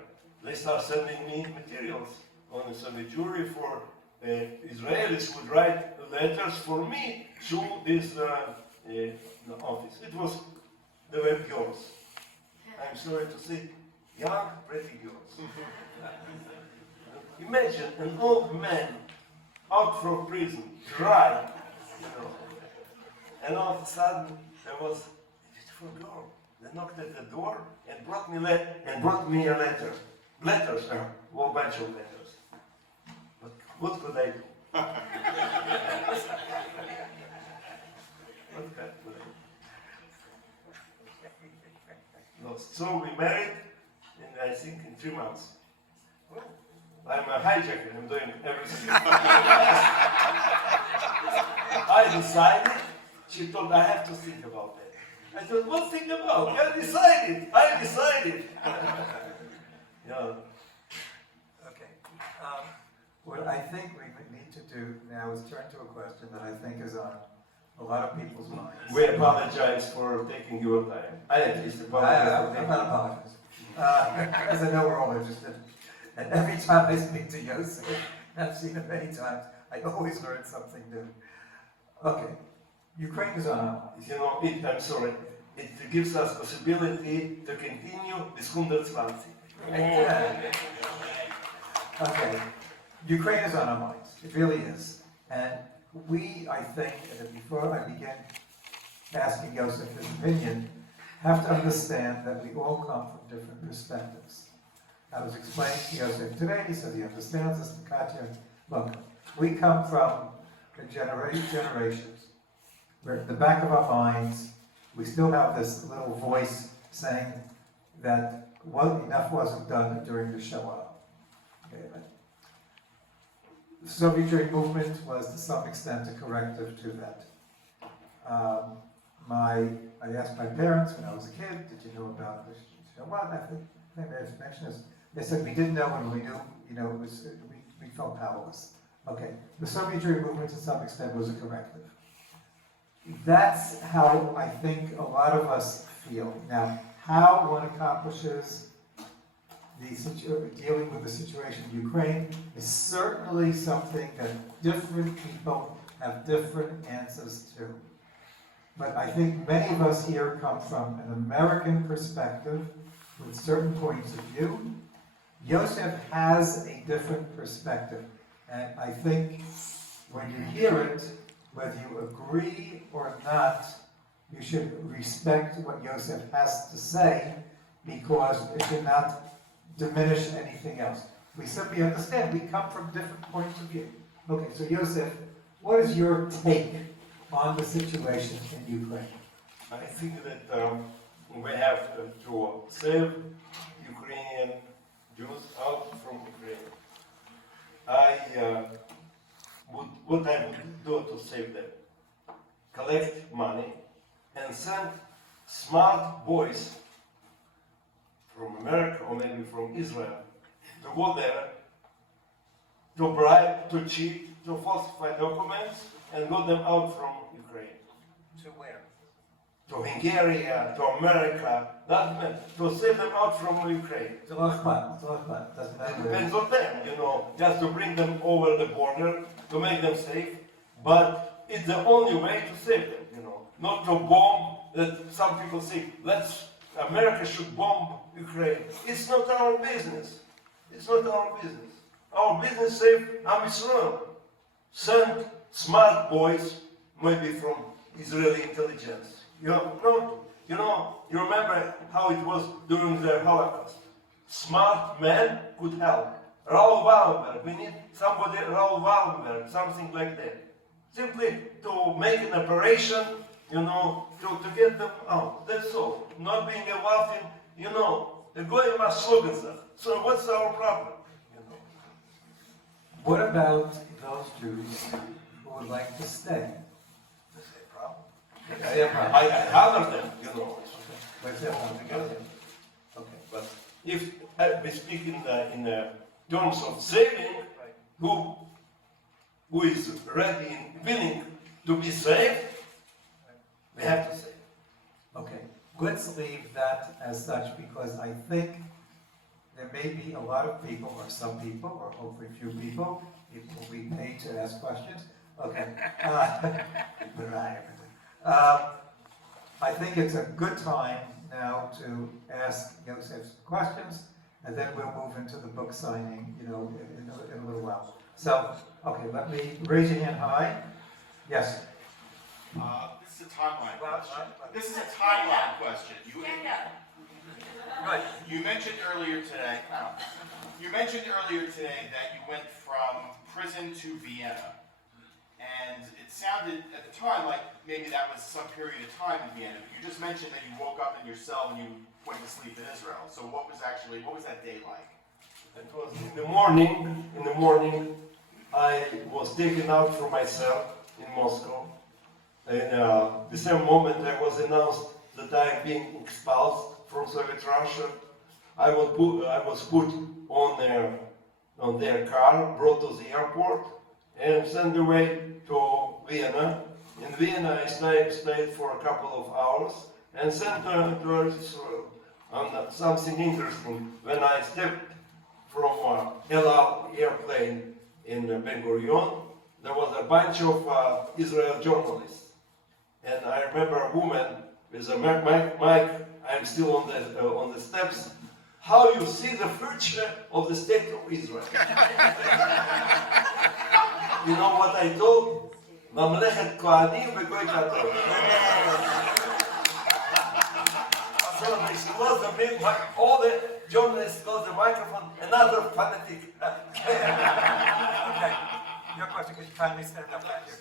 they start sending me materials on the Soviet Jewry for Israelis would write letters for me through this office. They were girls. I'm sorry to say, young, pretty girls. Imagine an old man out from prison, dry, you know. And all of a sudden, there was a beautiful girl. They knocked at the door and brought me a letter. Letters, a whole bunch of letters. But what could I do? What could I do? No, so we married, and I think in 3 months. I'm a hijacker, I'm doing everything. I decided, she told I have to think about that. I said, what think about? I decided. Yeah. Okay. What I think we need to do now is turn to a question that I think is on a lot of people's minds. We apologize for taking your time. I at least apologize. I'm not apologizing. Because I know we're all interested. And every time I speak to Yosef, I've seen him many times, I always learn something new. Okay, Ukraine is on our minds. You know, I'm sorry, it gives us possibility to continue this 120. Yeah. Okay, Ukraine is on our minds. It really is. And we, I think, that before I begin asking Yosef his opinion, have to understand that we all come from different perspectives. I was explaining to Yosef today, he said he understands this, Katya. Look, we come from generations where at the back of our minds, we still have this little voice saying that enough wasn't done during the Shoah. Okay, the Soviet Jewry movement was to some extent a corrective to that. I asked my parents when I was a kid, did you know about the Shoah? I think they may have mentioned this. They said we didn't know when we knew, it was, we felt powerless. Okay, the Soviet Jewry movement to some extent was a corrective. That's how I think a lot of us feel. Now, how one accomplishes dealing with the situation in Ukraine is certainly something that different people have different answers to. But I think many of us here come from an American perspective with certain points of view. Yosef has a different perspective. And I think when you hear it, whether you agree or not, you should respect what Yosef has to say, because it should not diminish anything else. We simply understand we come from different points of view. Okay, so Yosef, what is your take on the situation in Ukraine? I think that we have to save Ukrainian Jews out from Ukraine. What I would do to save them? Collect money and send smart boys from America or maybe from Israel to go there, to bribe, to cheat, to falsify documents and got them out from Ukraine. To where? To Hungary, to America, that meant to save them out from Ukraine. Doesn't matter. Depends on them, just to bring them over the border, to make them safe. But it's the only way to save them, not to bomb. That some people say, America should bomb Ukraine. It's not our business. It's not our business. Our business save Am Yisrael. Send smart boys, maybe from Israeli intelligence. You remember how it was during the Holocaust. Smart men could help. Raoul Wallenberg, we need somebody, Raoul Wallenberg, something like that. Simply to make an operation, to get them out. That's all. Not being involved in, the goyim slogans. So what's our problem? What about those Jews who would like to stay? That's a problem. I I honor them, What's that one? Okay, but if we speak in terms of saving, who is ready and willing to be saved, we have to save. Okay, let's leave that as such, because I think there may be a lot of people, or some people, or hopefully few people, will be paid to ask questions. Okay. I think it's a good time now to ask Yosef's questions, and then we'll move into the book signing, in a little while. So, okay, let me raise your hand high. Yes. This is a timeline Well, question. This is a timeline question. Stand up. Good. You mentioned earlier today. You mentioned earlier today that you went from prison to Vienna, and it sounded at the time like maybe that was some period of time in Vienna. But you just mentioned that you woke up in your cell and you went to sleep in Israel. So what was that day like? It was in the morning. In the morning, I was taken out from my cell in Moscow. And the same moment I was announced that I am being expelled from Soviet Russia, I was put on their car, brought to the airport, and sent away to Vienna. In Vienna, I stayed for a couple of hours and sent to Israel. And something interesting, when I stepped from El Al airplane in Ben Gurion, there was a bunch of Israel journalists. And I remember a woman with a mic, I'm still on the steps. How you see the future of the state of Israel? You know what I told? Mamlechet Kohanim v'Goy Gadol. So they closed the mic, all the journalists closed the microphone, another fanatic. Okay. Your question, could you kindly stand up back here?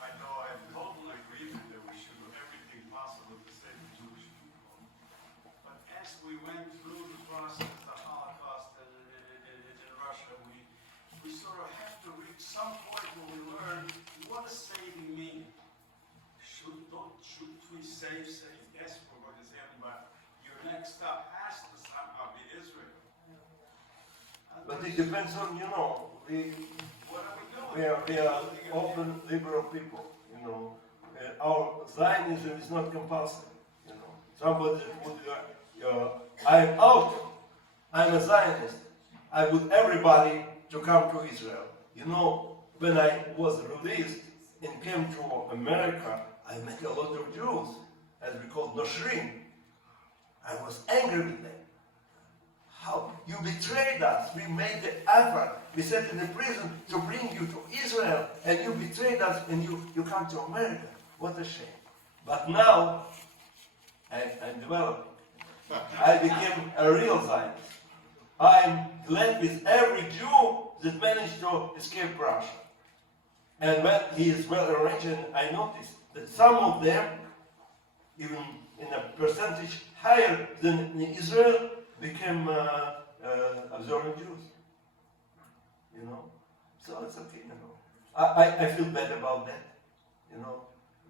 I know I am totally agree that we should do everything possible to save the Jewish people. But as we went through the process, the Holocaust in Russia, we sort of have to reach some point where we learn what does saving mean. Should we save? Yes, for what is happening, but your next step has to somehow be Israel. But it depends on, What are we doing? we are open, liberal people, Our Zionism is not compulsory, Somebody would, I'm out, I'm a Zionist. I want everybody to come to Israel. When I was released and came to America, I met a lot of Jews, as we call Noshrim. I was angry with them. How? You betrayed us. We made the effort. We sat in the prison to bring you to Israel, and you betrayed us, and you come to America. What a shame. But now, I'm developing. I became a real Zionist. I'm glad with every Jew that managed to escape Russia. And when he is well arranged, I noticed that some of them, even in a percentage higher than in Israel, became observant Jews. So it's okay, I feel bad about that,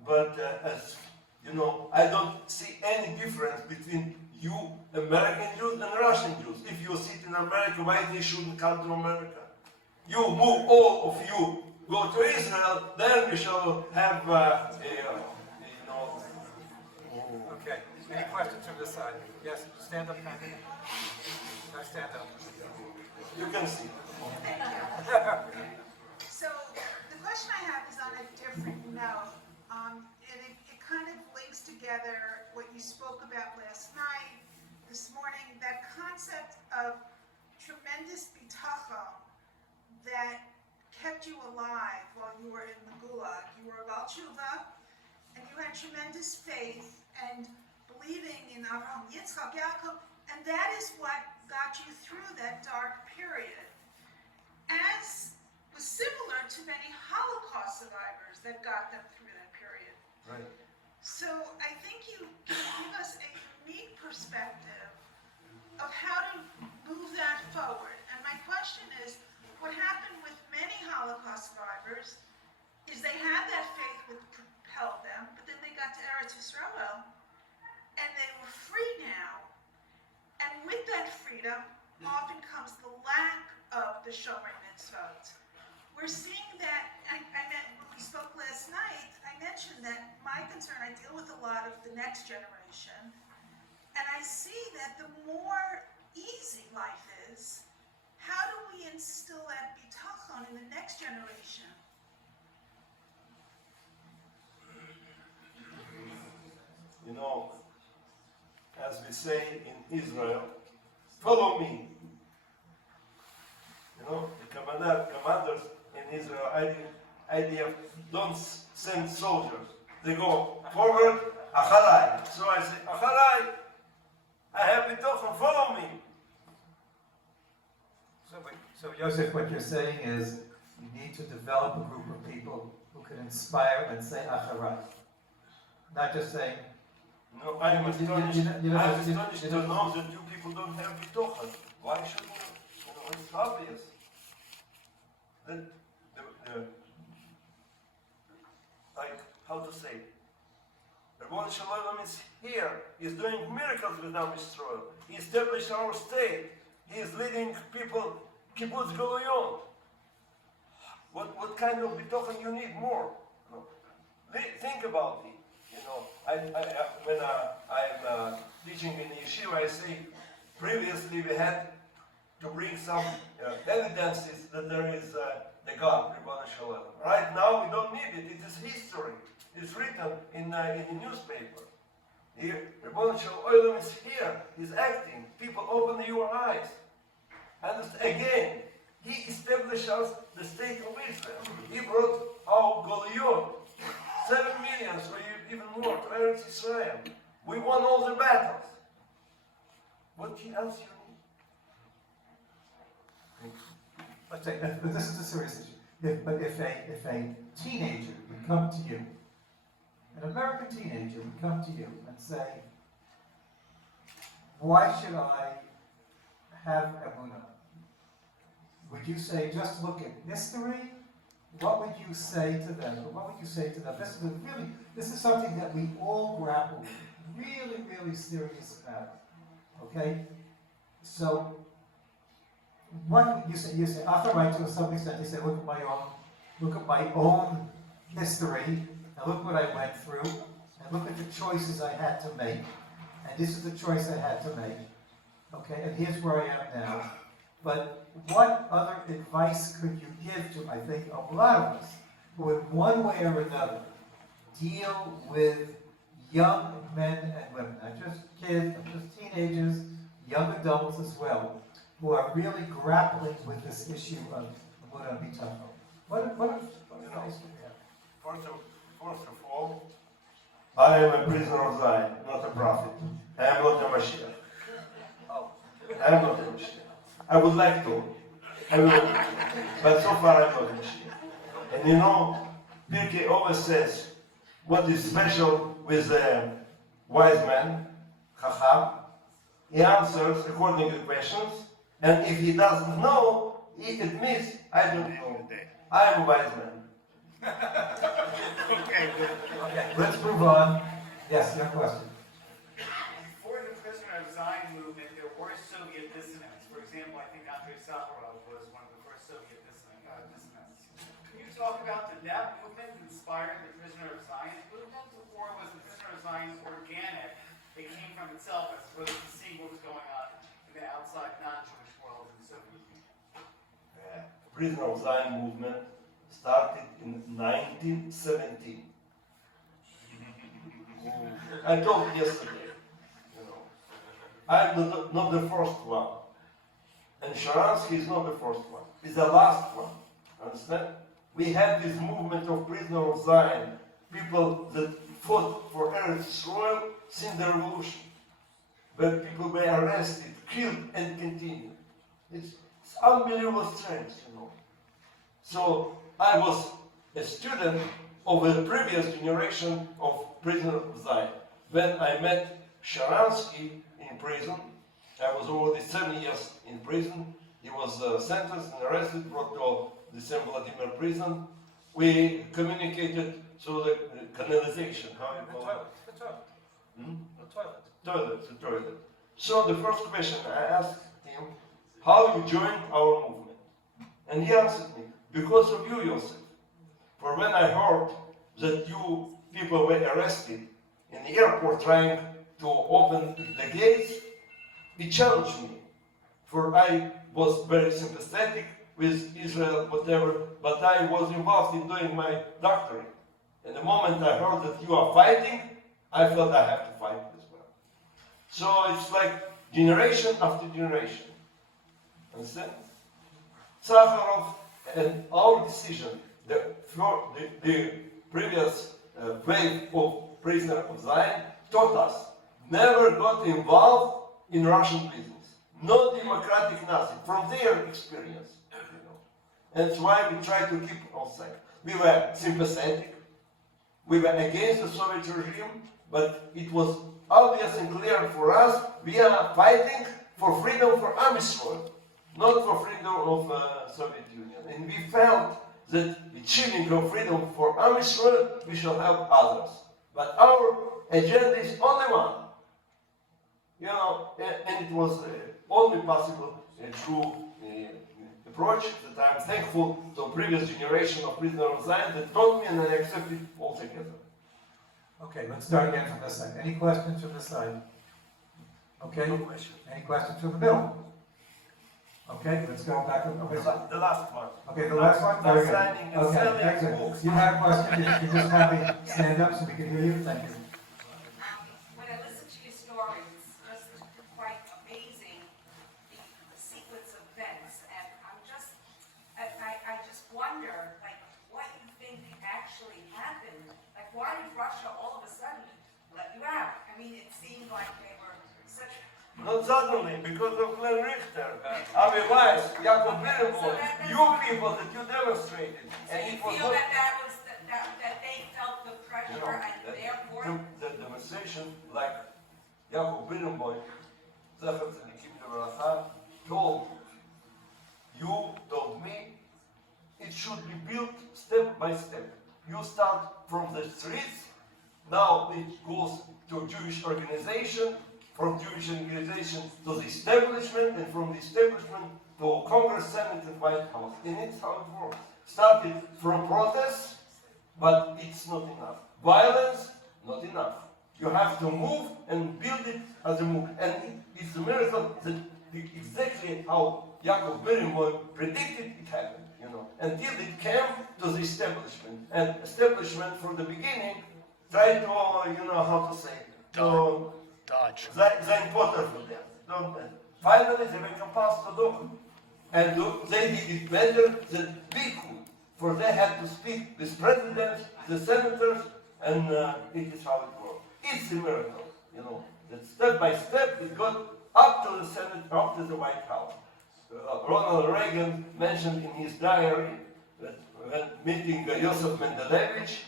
But as I don't see any difference between you, American Jews, and Russian Jews. If you sit in America, why they shouldn't come to America? You move, all of you, go to Israel, then we shall have, Okay. Any questions from this side? Yes, stand up, kindly. No, stand up. you can see. So the question I have is on a different note, and it kind of links together what you spoke about last night, this morning, that concept of tremendous bitachon that kept you alive while you were in the Gulag. You were Baal Tshuva, and you had tremendous faith and believing in Abraham, Yitzchak, Yaakov, and that is what got you through that dark period. As was similar to many Holocaust survivors that got them through that period. Right. So I think you can give us a unique perspective of how to move that forward. And my question is, what happened with many Holocaust survivors is they had that faith which propelled them, but then they got to Eretz Yisrael, and they were free now. And with that freedom, often comes the lack of the Shomer Mitzvot. We're seeing that, when we spoke last night, I mentioned that my concern, I deal with a lot of the next generation, and I see that the more easy life is, how do we instill that bitachon in the next generation? As we say in Israel, follow me. commanders in Israel, IDF, don't send soldiers. They go forward, Achalai. So I say, Achalai, I have bitochen, follow me. So Yosef, what you're saying is you need to develop a group of people who can inspire and say Acharai. Not just saying, No, I am astonished. you know, I am astonished to know that you people don't have bitochen. Why shouldn't you? You know, it's obvious. That like, how to say, Ribbon Shalom is here. He's doing miracles with Am Yisrael. He established our state. He is leading people, kibbutz galoyon. What kind of bitochen you need more? You know, think about it. You know, when I'm teaching in yeshiva, I say, previously we had to bring some evidences that there is the God, Ribbon Shalom. Right now we don't need it. It is history. It's written in the newspaper. Here, Ribbon Shalom is here. He's acting. People, open your eyes. And again, he established us the state of Israel. He brought our Goliath, 7 million, or even more, to Eretz Israel. We won all the battles. What else you need? let's say, but this is a serious issue. If a teenager would come to you, an American teenager would come to you and say, why should I have emunah? Would you say, just look at history? What would you say to them? Or what would you say to them? This is something that we all grapple with, really, really serious about. Okay? So, what you say, Acharite to some extent, you say, look at my own history, and look what I went through, and look at the choices I had to make, and this is the choice I had to make. Okay, and here's where I am now. But what other advice could you give to, I think, a lot of us who in one way or another deal with young men and women, not just kids, not just teenagers, young adults as well, who are really grappling with this issue of Emunah Bitachon? What advice do you have? First of all, I am a prisoner of Zion, not a prophet. I am not a Mashiach. I am not a Mashiach. I would like to. I will. But so far I'm not a Mashiach. And you know, Pirkei always says, what is special with a wise man, Chacham? He answers according to questions, and if he doesn't know, he admits, I don't know. I am a wise man. Okay, good. Okay, let's move on. Yes, your question. Before the Prisoner of Zion movement, there were Soviet dissidents. For example, I think Andrei Sakharov was one of the first Soviet dissidents. Can you talk about did that movement inspire the Prisoner of Zion movement, or was the Prisoner of Zion organic? It came from itself as opposed to seeing what was going on in the outside non-Jewish world in the Soviet Union. Prisoner of Zion movement started in 1917. I told you yesterday, you know, I'm not the first one. And Sharansky is not the first one. He's the last one. Understand? We had this movement of Prisoner of Zion, people that fought for Eretz Yisrael since the revolution. But people were arrested, killed, and continued. It's unbelievable strength, you know. So I was a student of the previous generation of Prisoner of Zion. When I met Sharansky in prison, I was already 7 years in prison. He was sentenced and arrested, brought to the St. Vladimir prison. We communicated through the canalization, how you call it? The toilet. Hmm? The toilet. The toilet. So the first question I asked him, how you joined our movement? And he answered me, because of you, Yosef. For when I heard that you people were arrested in the airport trying to open the gates, it challenged me. For I was very sympathetic with Israel, whatever, but I was involved in doing my doctorate. And the moment I heard that you are fighting, I felt I have to fight as well. So it's like generation after generation. Understand? Sakharov And our decision, the previous wave of prisoners of Zion taught us never got involved in Russian business. No democratic nothing, from their experience. And that's why we try to keep outside. We were sympathetic, we were against the Soviet regime, but it was obvious and clear for us, we are fighting for freedom for Am Yisrael, not for freedom of Soviet Union. And we felt that achieving of freedom for Am Yisrael, we shall help others. But our agenda is only one. And it was only possible through approach that I'm thankful to the previous generation of prisoners of Zion that taught me and I accepted altogether. Okay, let's start again from this side. Any questions from this side? Okay, any questions from the middle? Okay, let's go back. The last one. Okay, the last one? Not Very good. signing and Okay, selling excellent. books. You have questions, you can just have me stand up so we can hear you. Thank you. When I listen to your story, it's just quite amazing, the sequence of events, and I just wonder, like, what you think actually happened. Like, why did Russia all of a sudden let you out? I mean, it seemed like they were such... Not suddenly, because of Glenn Richter, Avi Weiss, Yaakov Birenboim, you people that you demonstrated. So And you it was feel not, that was, that they felt the pressure and therefore... the demonstration, like Yaakov Birenboim, Zecher Tzadikim Levracha, told me, it should be built step by step. You start from the streets, now it goes to Jewish organization, from Jewish organization to the establishment, and from the establishment to Congress, Senate, and White House. And it's how it works. Started from protests, but it's not enough. Violence, not enough. You have to move and build it as a move. And it's a miracle that exactly how Yaakov Birenboim predicted it happened, until it came to the establishment. And establishment from the beginning tried to, how to say, to Dodge. they important for them. Don't they? Finally, they were compelled to do it. And they did it better than we could. For they had to speak with presidents, the senators, and it is how it works. It's a miracle, that step by step it got up to the Senate, up to the White House. Ronald Reagan mentioned in his diary that when meeting Yosef Mendelevitch,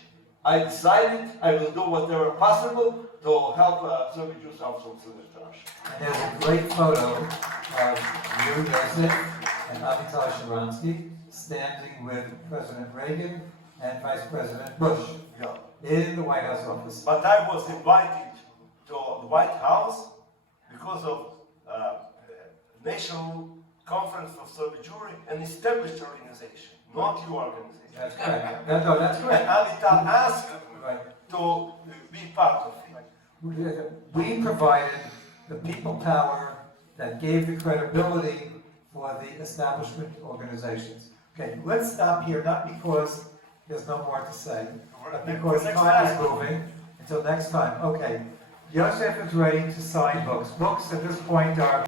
I decided I will do whatever possible to help Soviet Jews out from Soviet Russia. And there's a great photo of you, Yosef, and Avital Sharansky standing with President Reagan and Vice President Bush in the White House office. But I was invited to the White House because of National Conference of Soviet Jewry, an established organization, not your organization. That's correct. No, that's And correct. Avital asked Right. to be part of it. We provided the people power that gave the credibility for the establishment organizations. Okay, let's stop here, not because there's no more to say, but because Next time is time. moving. Until next time. Okay, Yosef is ready to sign books. Books at this point are